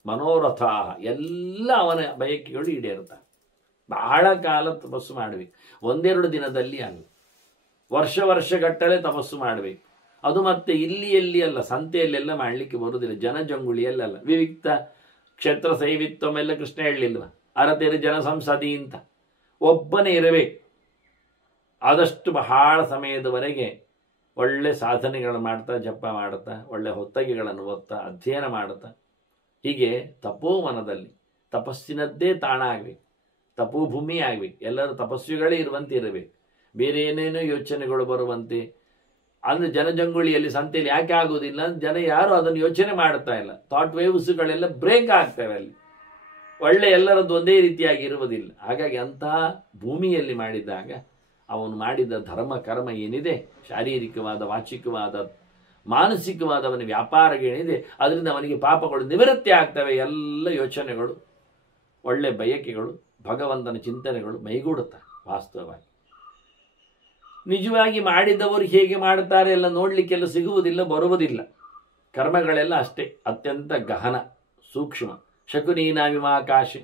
ಮನೋರಥ, ಎಲ್ಲ ಅವನ ಬಯಕೆಗಳು ಈಡೇರುತ್ತವೆ. ಬಹಳ ಕಾಲ ತಪಸ್ಸು ಮಾಡಬೇಕು, 1-2 ದಿನದಲ್ಲಿ ಅಲ್ಲ, ವರ್ಷಗಟ್ಟಲೆ ತಪಸ್ಸು ಮಾಡಬೇಕು. ಅದು ಮತ್ತೆ ಇಲ್ಲಿ ಅಲ್ಲ, ಸಂತೆಯಲ್ಲೆಲ್ಲ ಮಾಡಲಿಕ್ಕೆ ಬರುವುದಿಲ್ಲ, ಜನಜಂಗುಳಿಯಲ್ಲ. ವಿವಿಕ್ತ ಕ್ಷೇತ್ರ ಸೈವಿತ್ವಮೆಲ್ಲ ಕೃಷ್ಣ ಹೇಳಲಿಲ್ವ, ಅರತೇರಿ ಜನ ಸಂಸದಿ ಅಂತ. ಒಬ್ಬನೇ ಇರಬೇಕು. ಆದಷ್ಟು ಬಹಳ ಸಮಯದವರೆಗೆ ಒಳ್ಳೆ ಸಾಧನೆಗಳನ್ನು ಮಾಡ್ತಾ, ಜಪ ಮಾಡ್ತಾ, ಒಳ್ಳೆ ಹೊತ್ತಗೆಗಳನ್ನು ಓದ್ತಾ, ಅಧ್ಯಯನ ಮಾಡ್ತಾ, ಹೀಗೆ ತಪೋವನದಲ್ಲಿ ತಪಸ್ಸಿನದ್ದೇ ತಾಣ ಆಗಬೇಕು, ತಪೋಭೂಮಿ ಆಗಬೇಕು. ಎಲ್ಲರೂ ತಪಸ್ವಿಗಳೇ ಇರುವಂತೆ ಇರಬೇಕು, ಬೇರೆ ಏನೇನೋ ಯೋಚನೆಗಳು ಬರುವಂತೆ. ಅಂದರೆ ಜನಜಂಗುಳಿಯಲ್ಲಿ ಸಂತೆಯಲ್ಲಿ ಯಾಕೆ ಆಗುವುದಿಲ್ಲ, ಜನ ಯಾರು ಅದನ್ನು ಯೋಚನೆ ಮಾಡ್ತಾ ಇಲ್ಲ. ಥಾಟ್ ವೇವ್ಸ್ಗಳೆಲ್ಲ ಬ್ರೇಕ್ ಆಗ್ತವೆ ಅಲ್ಲಿ, ಒಳ್ಳೆ ಎಲ್ಲರದ್ದು ಒಂದೇ ರೀತಿಯಾಗಿ ಇರುವುದಿಲ್ಲ. ಹಾಗಾಗಿ ಅಂತಹ ಭೂಮಿಯಲ್ಲಿ ಮಾಡಿದಾಗ ಅವನು ಮಾಡಿದ ಧರ್ಮ ಕರ್ಮ ಏನಿದೆ, ಶಾರೀರಿಕವಾದ, ವಾಚಿಕವಾದ, ಮಾನಸಿಕವಾದ ಅವನ ವ್ಯಾಪಾರಗಳೇನಿದೆ, ಅದರಿಂದ ಅವನಿಗೆ ಪಾಪಗಳು ನಿವೃತ್ತಿ ಆಗ್ತವೆ. ಎಲ್ಲ ಯೋಚನೆಗಳು, ಒಳ್ಳೆ ಬಯಕೆಗಳು, ಭಗವಂತನ ಚಿಂತನೆಗಳು ಮೈಗೂಡುತ್ತವೆ. ವಾಸ್ತವವಾಗಿ ನಿಜವಾಗಿ ಮಾಡಿದವರು ಹೇಗೆ ಮಾಡುತ್ತಾರೆ ಎಲ್ಲ ನೋಡಲಿಕ್ಕೆಲ್ಲ ಸಿಗುವುದಿಲ್ಲ, ಬರುವುದಿಲ್ಲ. ಕರ್ಮಗಳೆಲ್ಲ ಅಷ್ಟೇ, ಅತ್ಯಂತ ಗಹನ ಸೂಕ್ಷ್ಮ. ಶಕುನೀನಾವಿಮಾಕಾಶೆ,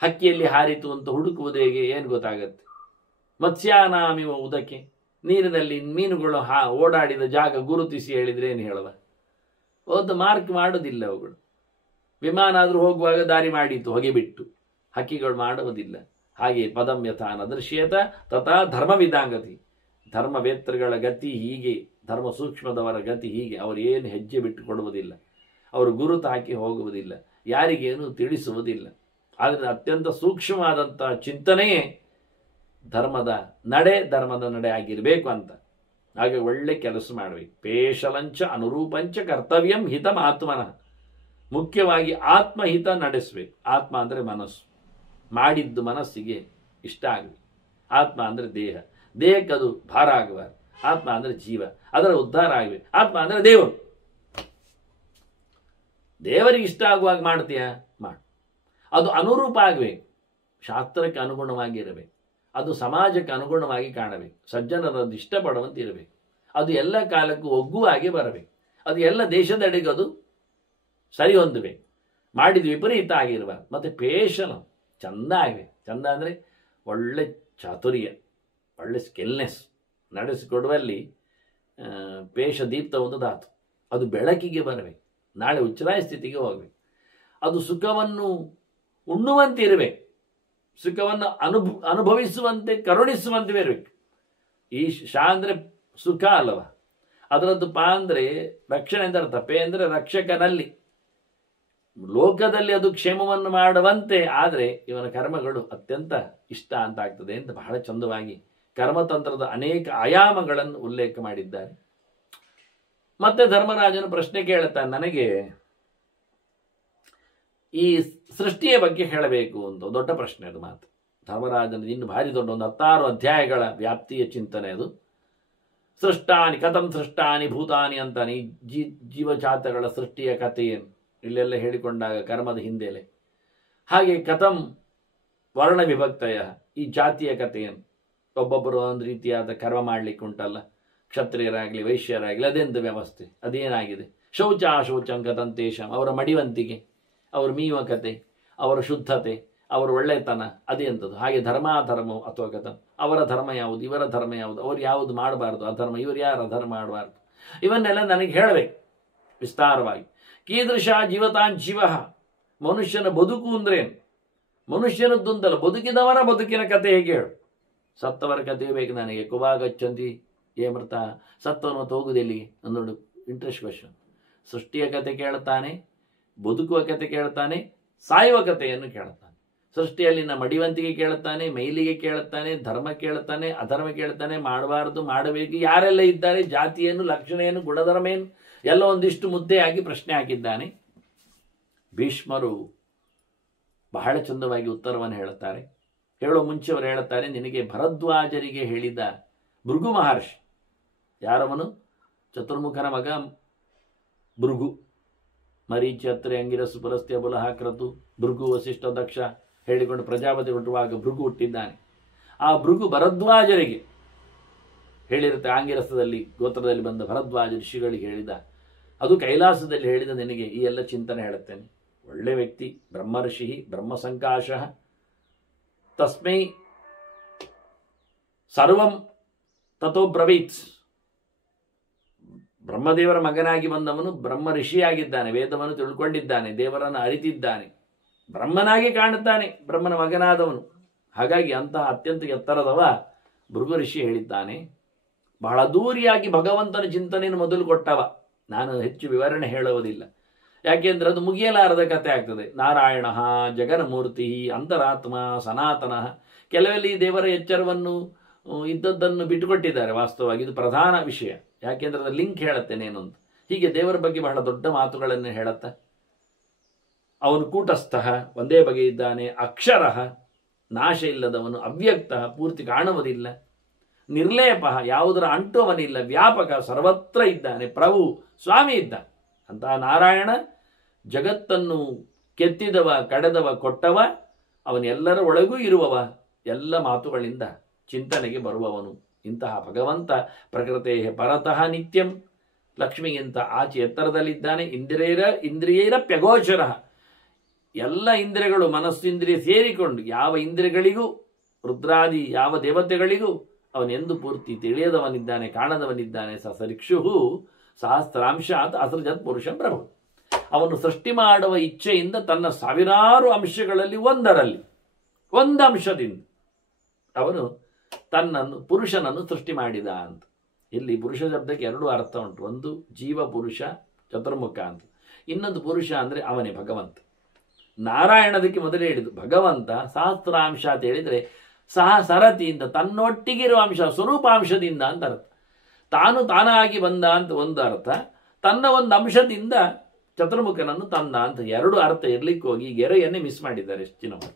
ಹಕ್ಕಿಯಲ್ಲಿ ಹಾರಿತು ಅಂತ ಹುಡುಕುವುದು ಹೇಗೆ, ಏನು ಗೊತ್ತಾಗತ್ತೆ? ಮತ್ಸ್ಯಾನಾಮಿವ ಉದಕ್ಕೆ, ನೀರಿನಲ್ಲಿ ಮೀನುಗಳು ಓಡಾಡಿದ ಜಾಗ ಗುರುತಿಸಿ ಹೇಳಿದ್ರೆ ಏನು ಹೇಳುವ? ಒಂದು ಮಾರ್ಕ್ ಮಾಡೋದಿಲ್ಲ ಅವುಗಳು. ವಿಮಾನ ಆದರೂ ಹೋಗುವಾಗ ದಾರಿ ಮಾಡಿತು ಹೊಗೆಬಿಟ್ಟು, ಹಕ್ಕಿಗಳು ಮಾಡುವುದಿಲ್ಲ. ಹಾಗೆ ಪದಂ ಯಥಾ ನದೃಶ್ಯೇತ ತಥಾ ಧರ್ಮವಿದಾಂಗತಿ. ಧರ್ಮವೇತ್ರಗಳ ಗತಿ ಹೀಗೆ, ಧರ್ಮ ಸೂಕ್ಷ್ಮದವರ ಗತಿ ಹೀಗೆ. ಅವರು ಏನು ಹೆಜ್ಜೆ ಬಿಟ್ಟು ಕೊಡುವುದಿಲ್ಲ, ಅವರು ಗುರುತು ಹಾಕಿ ಹೋಗುವುದಿಲ್ಲ, ಯಾರಿಗೇನು ತಿಳಿಸುವುದಿಲ್ಲ. ಆದರೆ ಅತ್ಯಂತ ಸೂಕ್ಷ್ಮವಾದಂಥ ಚಿಂತನೆಯೇ ಧರ್ಮದ ನಡೆ ಆಗಿರಬೇಕು ಅಂತ. ಹಾಗೆ ಒಳ್ಳೆ ಕೆಲಸ ಮಾಡಬೇಕು. ಪೇಶಲಂಚ ಅನುರೂಪಂಚ ಕರ್ತವ್ಯಂ ಹಿತಂ ಆತ್ಮನಃ. ಮುಖ್ಯವಾಗಿ ಆತ್ಮಹಿತ ನಡೆಸಬೇಕು. ಆತ್ಮ ಅಂದರೆ ಮನಸ್ಸು, ಮಾಡಿದ್ದು ಮನಸ್ಸಿಗೆ ಇಷ್ಟ ಆಗಬೇಕು. ಆತ್ಮ ಅಂದರೆ ದೇಹಕ್ಕೆ ಅದು ಭಾರ ಆಗಬಾರ್ದು. ಆತ್ಮ ಅಂದರೆ ಜೀವ, ಅದರ ಉದ್ಧಾರ ಆಗಬೇಕು. ಆತ್ಮ ಅಂದರೆ ದೇವರಿಗೆ ಇಷ್ಟ ಆಗುವಾಗ ಮಾಡ್ತೀಯಾ, ಮಾಡು. ಅದು ಅನುರೂಪ ಆಗಬೇಕು, ಶಾಸ್ತ್ರಕ್ಕೆ ಅನುಗುಣವಾಗಿ ಇರಬೇಕು, ಅದು ಸಮಾಜಕ್ಕೆ ಅನುಗುಣವಾಗಿ ಕಾಣಬೇಕು, ಸಜ್ಜನರದ್ದು ಇಷ್ಟಪಡುವಂತೆ ಇರಬೇಕು, ಅದು ಎಲ್ಲ ಕಾಲಕ್ಕೂ ಒಗ್ಗುವಾಗೆ ಬರಬೇಕು, ಅದು ಎಲ್ಲ ದೇಶದೆಡೆಗೆ ಅದು ಸರಿ ಹೊಂದಬೇಕು, ಮಾಡಿದ ವಿಪರೀತ ಆಗಿರಬಾರ್ದು. ಮತ್ತು ಪೇಶಲ ಚಂದ ಆಗಬೇಕು. ಚಂದ ಅಂದರೆ ಒಳ್ಳೆ ಚಾತುರ್ಯ, ಒಳ್ಳೆ ಸ್ಕಿಲ್ನೆಸ್ ನಡೆಸಿಕೊಡುವಲ್ಲಿ ಪೇಶ ದೀಪ್ತ ಒಂದು ಧಾತು. ಅದು ಬೆಳಕಿಗೆ ಬರಬೇಕು, ನಾಳೆ ಉಚ್ಚರಾಯ ಸ್ಥಿತಿಗೆ ಹೋಗಬೇಕು. ಅದು ಸುಖವನ್ನು ಉಣ್ಣುವಂತೆ ಇರಬೇಕು, ಸುಖವನ್ನು ಅನುಭವಿಸುವಂತೆ ಕರುಣಿಸುವಂತೆ ಇರಬೇಕು. ಈ ಶಾ ಅಂದರೆ ಸುಖ ಅಲ್ಲವ, ಅದರದ್ದು ಪಾ ಅಂದರೆ ರಕ್ಷಣೆ ಅಂತ ಅರ್ಥ. ಪೇ ಅಂದರೆ ರಕ್ಷಕನಲ್ಲಿ, ಲೋಕದಲ್ಲಿ ಅದು ಕ್ಷೇಮವನ್ನು ಮಾಡುವಂತೆ ಆದರೆ ಇವನ ಕರ್ಮಗಳು ಅತ್ಯಂತ ಇಷ್ಟ ಅಂತ ಆಗ್ತದೆ ಅಂತ ಬಹಳ ಚಂದವಾಗಿ ಕರ್ಮತಂತ್ರದ ಅನೇಕ ಆಯಾಮಗಳನ್ನು ಉಲ್ಲೇಖ ಮಾಡಿದ್ದಾರೆ. ಮತ್ತೆ ಧರ್ಮರಾಜನು ಪ್ರಶ್ನೆ ಕೇಳುತ್ತಾನೆ, ನನಗೆ ಈ ಸೃಷ್ಟಿಯ ಬಗ್ಗೆ ಹೇಳಬೇಕು ಅಂತ. ದೊಡ್ಡ ಪ್ರಶ್ನೆ ಅದು. ಮಾತು ಧರ್ಮರಾಜನ ಇನ್ನು ಭಾರಿ ದೊಡ್ಡ ಒಂದು 16 ಅಧ್ಯಾಯಗಳ ವ್ಯಾಪ್ತಿಯ ಚಿಂತನೆ ಅದು. ಸೃಷ್ಟಾನಿ ಕಥಂ ಸೃಷ್ಟಾನಿ ಭೂತಾನಿ ಅಂತಾನೆ ಈ ಜೀವಜಾತಗಳ ಸೃಷ್ಟಿಯ ಕಥೆಯನ್ನು ಇಲ್ಲೆಲ್ಲ ಹೇಳಿಕೊಂಡಾಗ ಕರ್ಮದ ಹಿಂದೆಲೆ, ಹಾಗೆ ಕಥಂ ವರ್ಣ ವಿಭಕ್ತಯ ಈ ಜಾತಿಯ ಕಥೆಯನ್ನು, ಒಬ್ಬೊಬ್ಬರು ಒಂದು ರೀತಿಯಾದ ಕರ್ಮ ಮಾಡಲಿಕ್ಕೆ ಉಂಟಲ್ಲ, ಕ್ಷತ್ರಿಯರಾಗಲಿ ವೈಶ್ಯರಾಗಲಿ, ಅದೆಂದು ವ್ಯವಸ್ಥೆ, ಅದೇನಾಗಿದೆ. ಶೌಚಾಶೌಚಂ ಕಥಂತೇಶಂ, ಅವರ ಮಡಿವಂತಿಗೆ, ಅವರ ಮೀಯುವ ಕತೆ, ಅವರ ಶುದ್ಧತೆ, ಅವರ ಒಳ್ಳೆತನ, ಅದೆಂಥದ್ದು. ಹಾಗೆ ಧರ್ಮಾಧರ್ಮವು ಅಥವಾ ಕಥಂ, ಅವರ ಧರ್ಮ ಯಾವುದು, ಇವರ ಧರ್ಮ ಯಾವುದು, ಅವ್ರು ಯಾವುದು ಮಾಡಬಾರ್ದು ಅಧರ್ಮ, ಇವರು ಯಾರು ಅಧರ್ಮ ಮಾಡಬಾರ್ದು, ಇವನ್ನೆಲ್ಲ ನನಗೆ ಹೇಳಬೇಕು ವಿಸ್ತಾರವಾಗಿ. ಕೀದೃಶ ಜೀವತಾನ್ ಜೀವ, ಮನುಷ್ಯನ ಬದುಕು ಅಂದ್ರೇನು, ಮನುಷ್ಯನದ್ದುಂತಲ್ಲ ಬದುಕಿದವರ ಬದುಕಿನ ಕತೆ ಹೇಗೆ ಹೇಳು. ಸತ್ತವರ ಕಥೆಯೂ ಬೇಕು ನನಗೆ. ಕುವಾಗಚ್ಚಂತಿ ಏಮೃತ, ಸತ್ತವನು ಮತ್ತು ಹೋಗುದೆಲ್ಲಿಗೆ ಅನ್ನೋದು ಇಂಟ್ರೆಸ್ಟ್ ಕ್ವಶನ್. ಸೃಷ್ಟಿಯ ಕತೆ ಕೇಳ್ತಾನೆ, ಬದುಕುವ ಕತೆ ಕೇಳ್ತಾನೆ, ಸಾಯುವ ಕಥೆಯನ್ನು ಕೇಳ್ತಾನೆ. ಸೃಷ್ಟಿಯಲ್ಲಿನ ಮಡಿವಂತಿಗೆ ಕೇಳುತ್ತಾನೆ, ಮೈಲಿಗೆ ಕೇಳುತ್ತಾನೆ, ಧರ್ಮ ಕೇಳುತ್ತಾನೆ, ಅಧರ್ಮ ಕೇಳ್ತಾನೆ, ಮಾಡಬಾರದು ಮಾಡಬೇಕು, ಯಾರೆಲ್ಲ ಇದ್ದಾರೆ, ಜಾತಿಯನ್ನು, ಲಕ್ಷಣ ಏನು, ಗುಣಧರ್ಮ ಏನು, ಎಲ್ಲ ಒಂದಿಷ್ಟು ಮುದ್ದೆಯಾಗಿ ಪ್ರಶ್ನೆ ಹಾಕಿದ್ದಾನೆ. ಭೀಷ್ಮರು ಬಹಳ ಚಂದವಾಗಿ ಉತ್ತರವನ್ನು ಹೇಳುತ್ತಾರೆ. ಹೇಳೋ ಮುಂಚೆ ಅವರು ಹೇಳುತ್ತಾರೆ, ನಿನಗೆ ಭರದ್ವಾಜರಿಗೆ ಹೇಳಿದ ಭೃಗು ಮಹರ್ಷಿ ಯಾರವನು? ಚತುರ್ಮುಖನ ಮಗ ಭೃಗು. ಮರೀಚಿ ಅತ್ರೆ ಅಂಗಿರಸು ಪುಲಸ್ತ್ಯ ಬುಲಹ ಕ್ರತು ಭೃಗು ವಸಿಷ್ಠ ದಕ್ಷ ಹೇಳಿಕೊಂಡು ಪ್ರಜಾಪತಿ ಹುಟ್ಟುವಾಗ ಭೃಗು ಹುಟ್ಟಿದ್ದಾನೆ. ಆ ಭೃಗು ಭರದ್ವಾಜರಿಗೆ ಹೇಳಿರುತ್ತೆ, ಆಂಗಿರಸದಲ್ಲಿ ಗೋತ್ರದಲ್ಲಿ ಬಂದ ಭರದ್ವಾಜ ಋಷಿಗಳಿಗೆ ಹೇಳಿದ, ಅದು ಕೈಲಾಸದಲ್ಲಿ ಹೇಳಿದ ನಿನಗೆ ಈ ಎಲ್ಲ ಚಿಂತನೆ ಹೇಳುತ್ತೇನೆ. ಒಳ್ಳೆ ವ್ಯಕ್ತಿ, ಬ್ರಹ್ಮರ್ಷಿ ಬ್ರಹ್ಮಸಂಕಾಶ ತಸ್ಮೈ ಸರ್ವಂ ತಥೋ ಬ್ರವೀತ್. ಬ್ರಹ್ಮದೇವರ ಮಗನಾಗಿ ಬಂದವನು ಬ್ರಹ್ಮ ಋಷಿಯಾಗಿದ್ದಾನೆ, ವೇದವನ್ನು ತಿಳ್ಕೊಂಡಿದ್ದಾನೆ, ದೇವರನ್ನು ಅರಿತಿದ್ದಾನೆ, ಬ್ರಹ್ಮನಾಗಿ ಕಾಣುತ್ತಾನೆ ಬ್ರಹ್ಮನ ಮಗನಾದವನು. ಹಾಗಾಗಿ ಅಂತಹ ಅತ್ಯಂತ ಎತ್ತರದವ ಭೃಗು ಋಷಿ ಹೇಳಿದ್ದಾನೆ. ಬಹಳ ದೂರಿಯಾಗಿ ಭಗವಂತನ ಚಿಂತನೆಯನ್ನು ಮೊದಲು ಕೊಟ್ಟವ. ನಾನು ಹೆಚ್ಚು ವಿವರಣೆ ಹೇಳುವುದಿಲ್ಲ, ಯಾಕೆಂದ್ರೆ ಅದು ಮುಗಿಯಲಾರದ ಕಥೆ ಆಗ್ತದೆ. ನಾರಾಯಣ ಜಗನ್ಮೂರ್ತಿ ಅಂತರಾತ್ಮ ಸನಾತನ. ಕೆಲವೆಲ್ಲಿ ದೇವರ ಎಚ್ಚರವನ್ನು ಇದ್ದದ್ದನ್ನು ಬಿಟ್ಟುಕೊಟ್ಟಿದ್ದಾರೆ. ವಾಸ್ತವವಾಗಿ ಇದು ಪ್ರಧಾನ ವಿಷಯ, ಯಾಕೆಂದ್ರೆ ಅದು ಲಿಂಕ್ ಹೇಳುತ್ತೇನೇನು ಅಂತ. ಹೀಗೆ ದೇವರ ಬಗ್ಗೆ ಬಹಳ ದೊಡ್ಡ ಮಾತುಗಳನ್ನು ಹೇಳುತ್ತ, ಅವನು ಕೂಟಸ್ಥ ಒಂದೇ ಬಗೆ ಇದ್ದಾನೆ, ಅಕ್ಷರ ನಾಶ ಇಲ್ಲದವನು, ಅವ್ಯಕ್ತ ಪೂರ್ತಿ ಕಾಣುವುದಿಲ್ಲ, ನಿರ್ಲೇಪ ಯಾವುದರ ಅಂಟು ಅವನಿಲ್ಲ, ವ್ಯಾಪಕ ಸರ್ವತ್ರ ಇದ್ದಾನೆ, ಪ್ರಭು ಸ್ವಾಮಿ ಇದ್ದಾನೆ. ಅಂತಹ ನಾರಾಯಣ ಜಗತ್ತನ್ನು ಕೆತ್ತಿದವ, ಕಡೆದವ, ಕೊಟ್ಟವ, ಅವನೆಲ್ಲರ ಒಳಗೂ ಇರುವವ, ಎಲ್ಲ ಮಾತುಗಳಿಂದ ಚಿಂತನೆಗೆ ಬರುವವನು. ಇಂತಹ ಭಗವಂತ ಪ್ರಕೃತೇ ಪರತಃ ನಿತ್ಯಂ, ಲಕ್ಷ್ಮಿಗಿಂತ ಆಚೆ ಎತ್ತರದಲ್ಲಿದ್ದಾನೆ. ಇಂದ್ರಿಯೈರಪ್ಯಗೋಚರ, ಎಲ್ಲ ಇಂದ್ರಿಯಗಳು ಮನಸ್ಸಿಂದ್ರಿಯ ಸೇರಿಕೊಂಡು ಯಾವ ಇಂದ್ರಿಯಗಳಿಗೂ ರುದ್ರಾದಿ ಯಾವ ದೇವತೆಗಳಿಗೂ ಅವನೆಂದು ಪೂರ್ತಿ ತಿಳಿಯದವನಿದ್ದಾನೆ, ಕಾಣದವನಿದ್ದಾನೆ. ಸರಿಕ್ಷು ಸಹಸ್ರಾಂಶಾತ್ ಅಸೃಜತ್ ಪುರುಷಂ ಪ್ರಭು. ಅವನು ಸೃಷ್ಟಿ ಮಾಡುವ ಇಚ್ಛೆಯಿಂದ ತನ್ನ ಸಾವಿರಾರು ಅಂಶಗಳಲ್ಲಿ ಒಂದು ಅಂಶದಿಂದ ಅವನು ತನ್ನನ್ನು ಪುರುಷನನ್ನು ಸೃಷ್ಟಿ ಮಾಡಿದ ಅಂತ. ಇಲ್ಲಿ ಪುರುಷ ಶಬ್ದಕ್ಕೆ ಎರಡು ಅರ್ಥ ಉಂಟು. ಒಂದು ಜೀವ ಪುರುಷ ಚತುರ್ಮುಖ ಅಂತ, ಇನ್ನೊಂದು ಪುರುಷ ಅಂದರೆ ಅವನೇ ಭಗವಂತ. ನಾರಾಯಣದಕ್ಕೆ ಮೊದಲೇ ಹೇಳಿದ್ದು ಭಗವಂತ ಸಹಸ್ರಾಂಶ ಅಂತ ಹೇಳಿದರೆ ಸಹ ಸರತಿಯಿಂದ ತನ್ನೊಟ್ಟಿಗಿರುವ ಅಂಶ, ಸ್ವರೂಪಾಂಶದಿಂದ ಅಂತ ಅರ್ಥ. ತಾನು ತಾನಾಗಿ ಬಂದ ಅಂತ ಒಂದು ಅರ್ಥ, ತನ್ನ ಒಂದು ಅಂಶದಿಂದ ಚತುರ್ಮುಖನನ್ನು ತಂದ ಅಂತ ಎರಡು ಅರ್ಥ ಇರ್ಲಿಕ್ಕೆ ಹೋಗಿ ಗೆರೆಯನ್ನೇ ಮಿಸ್ ಮಾಡಿದ್ದಾರೆ ಎಷ್ಟು ಜನರು.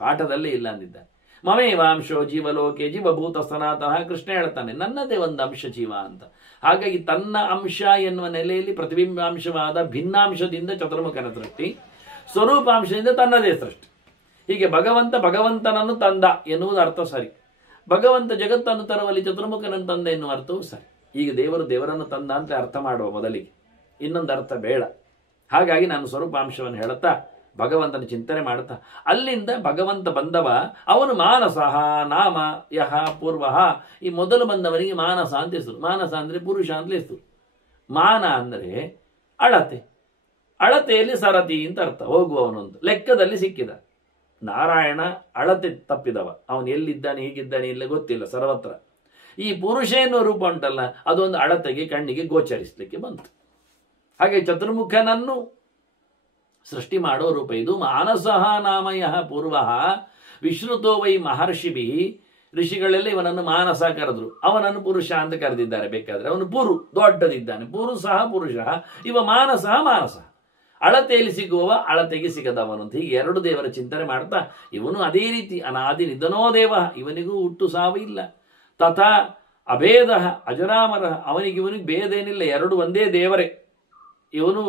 ಪಾಠದಲ್ಲೇ ಇಲ್ಲ ಅಂದಿದ್ದಾರೆ. ಮಮೇವಾಂಶೋ ಜೀವಲೋಕೆ ಜೀವಭೂತ ಸನಾತನ. ಕೃಷ್ಣ ಹೇಳ್ತಾನೆ ನನ್ನದೇ ಒಂದು ಅಂಶ ಜೀವ ಅಂತ. ಹಾಗಾಗಿ ತನ್ನ ಅಂಶ ಎನ್ನುವ ನೆಲೆಯಲ್ಲಿ ಪ್ರತಿಬಿಂಬಾಂಶವಾದ ಭಿನ್ನಾಂಶದಿಂದ ಚತುರ್ಮುಖನ ಸೃಷ್ಟಿ, ಸ್ವರೂಪಾಂಶದಿಂದ ತನ್ನದೇ ಸೃಷ್ಟಿ. ಹೀಗೆ ಭಗವಂತನನ್ನು ತಂದ ಎನ್ನುವುದು ಅರ್ಥ ಸರಿ. ಭಗವಂತ ಜಗತ್ತನ್ನು ತರುವಲ್ಲಿ ಚತುರ್ಮುಖನನ್ನು ತಂದ ಎನ್ನುವ ಅರ್ಥವೂ ಸರಿ. ಈಗ ದೇವರನ್ನು ತಂದ ಅಂತ ಅರ್ಥ ಮಾಡುವ ಮೊದಲಿಗೆ, ಇನ್ನೊಂದು ಅರ್ಥ ಬೇಡ. ಹಾಗಾಗಿ ನಾನು ಸ್ವರೂಪಾಂಶವನ್ನು ಹೇಳುತ್ತಾ ಭಗವಂತನ ಚಿಂತನೆ ಮಾಡುತ್ತಾ, ಅಲ್ಲಿಂದ ಭಗವಂತ ಬಂದವ ಅವನು ಮಾನಸಃ ನಾಮ ಯಹ ಪೂರ್ವ. ಈ ಮೊದಲು ಬಂದವನಿಗೆ ಮಾನಸ ಅಂತ ಹೆಸರು. ಮಾನಸ ಅಂದರೆ ಪುರುಷ ಅಂತ ಹೆಸರು. ಮಾನ ಅಂದರೆ ಅಳತೆ, ಅಳತೆಯಲ್ಲಿ ಸರತಿ ಅಂತ ಅರ್ಥ, ಹೋಗುವವನೊಂದು ಲೆಕ್ಕದಲ್ಲಿ ಸಿಕ್ಕಿದ. ನಾರಾಯಣ ಅಳತೆ ತಪ್ಪಿದವ, ಅವನು ಎಲ್ಲಿದ್ದಾನೆ ಹೇಗಿದ್ದಾನೆ ಇಲ್ಲ ಗೊತ್ತಿಲ್ಲ ಸರ್ವತ್ರ. ಈ ಪುರುಷ ಎನ್ನುವ ರೂಪ ಉಂಟಲ್ಲ, ಅದೊಂದು ಅಳತೆಗೆ ಕಣ್ಣಿಗೆ ಗೋಚರಿಸಲಿಕ್ಕೆ ಬಂತು. ಹಾಗೆ ಚತುರ್ಮುಖನನ್ನು ಸೃಷ್ಟಿ ಮಾಡೋ ರೂಪ ಇದು. ಮಾನಸಃ ನಾಮಯ ಪೂರ್ವ ವಿಶ್ರುತೋ ವೈ ಮಹರ್ಷಿಭಿ. ಋಷಿಗಳೆಲ್ಲ ಇವನನ್ನು ಮಾನಸ ಕರೆದ್ರು, ಅವನನ್ನು ಪುರುಷ ಅಂತ ಕರೆದಿದ್ದಾರೆ. ಬೇಕಾದ್ರೆ ಅವನು ಪುರು ದೊಡ್ಡದಿದ್ದಾನೆ, ಪುರುಷಃ ಪುರುಷ, ಇವ ಮಾನಸಃ ಮಾನಸ, ಅಳತೆಯಲ್ಲಿ ಸಿಗುವವ ಅಳತೆಗೆ ಸಿಗದವನು ಅಂತ. ಹೀಗೆ ಎರಡು ದೇವರ ಚಿಂತನೆ ಮಾಡ್ತಾ ಇವನು ಅದೇ ರೀತಿ ಅನಾದಿ ನಿಧನೋ ದೇವ, ಇವನಿಗೂ ಹುಟ್ಟು ಸಾವು ಇಲ್ಲ. ತಥಾ ಅಭೇದ ಅಜರಾಮರ, ಇವನಿಗೆ ಭೇದ ಏನಿಲ್ಲ, ಎರಡು ಒಂದೇ ದೇವರೇ. ಇವನು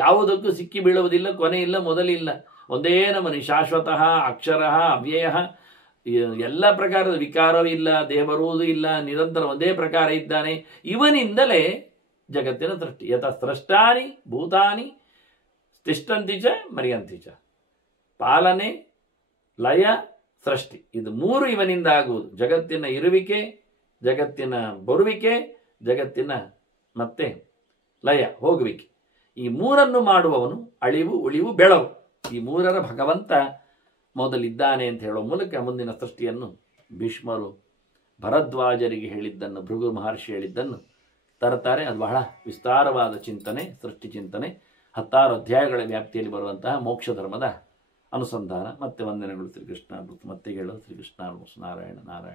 ಯಾವುದಕ್ಕೂ ಸಿಕ್ಕಿ ಬೀಳುವುದಿಲ್ಲ, ಕೊನೆ ಇಲ್ಲ, ಮೊದಲಿಲ್ಲ, ಒಂದೇ ನಮನಿ, ಶಾಶ್ವತಃ ಅಕ್ಷರ ಅವ್ಯಯ, ಎಲ್ಲ ಪ್ರಕಾರದ ವಿಕಾರವೂ ಇಲ್ಲ, ದೇಹ ಬರುವುದೂ ಇಲ್ಲ, ನಿರಂತರ ಒಂದೇ ಪ್ರಕಾರ ಇದ್ದಾನೆ. ಇವನಿಂದಲೇ ಜಗತ್ತಿನ ಸೃಷ್ಟಿ. ಯಥ ಸೃಷ್ಟಾನಿ ಭೂತಾನಿ ತಿಷ್ಟಂತಿ ಚ ಮರಿಯಂತಿ ಚ. ಪಾಲನೆ, ಲಯ, ಸೃಷ್ಟಿ, ಇದು ಮೂರು ಇವನಿಂದ ಆಗುವುದು. ಜಗತ್ತಿನ ಇರುವಿಕೆ, ಜಗತ್ತಿನ ಬರುವಿಕೆ, ಜಗತ್ತಿನ ಮತ್ತೆ ಲಯ ಹೋಗುವಿಕೆ, ಈ ಮೂರನ್ನು ಮಾಡುವವನು ಅಳಿವು ಉಳಿವು ಬೆಳವು. ಈ ಮೂರರ ಭಗವಂತ ಮೊದಲಿದ್ದಾನೆ ಅಂತ ಹೇಳುವ ಮೂಲಕ ಮುಂದಿನ ಸೃಷ್ಟಿಯನ್ನು ಭೀಷ್ಮರು ಭರದ್ವಾಜರಿಗೆ ಹೇಳಿದ್ದನ್ನು, ಭೃಗು ಮಹರ್ಷಿ ಹೇಳಿದ್ದನ್ನು ತರ್ತಾರೆ. ಅದು ಬಹಳ ವಿಸ್ತಾರವಾದ ಚಿಂತನೆ, ಸೃಷ್ಟಿ ಚಿಂತನೆ, 16 ಅಧ್ಯಾಯಗಳ ವ್ಯಾಪ್ತಿಯಲ್ಲಿ ಬರುವಂತಹ ಮೋಕ್ಷ ಧರ್ಮದ ಅನುಸಂಧಾನ. ಮತ್ತೆ ವಂದನೆಗಳು ಶ್ರೀಕೃಷ್ಣ. ಮತ್ತೆ ಹೇಳೋದು ಶ್ರೀಕೃಷ್ಣ ನಾರಾಯಣ ನಾರಾಯಣ.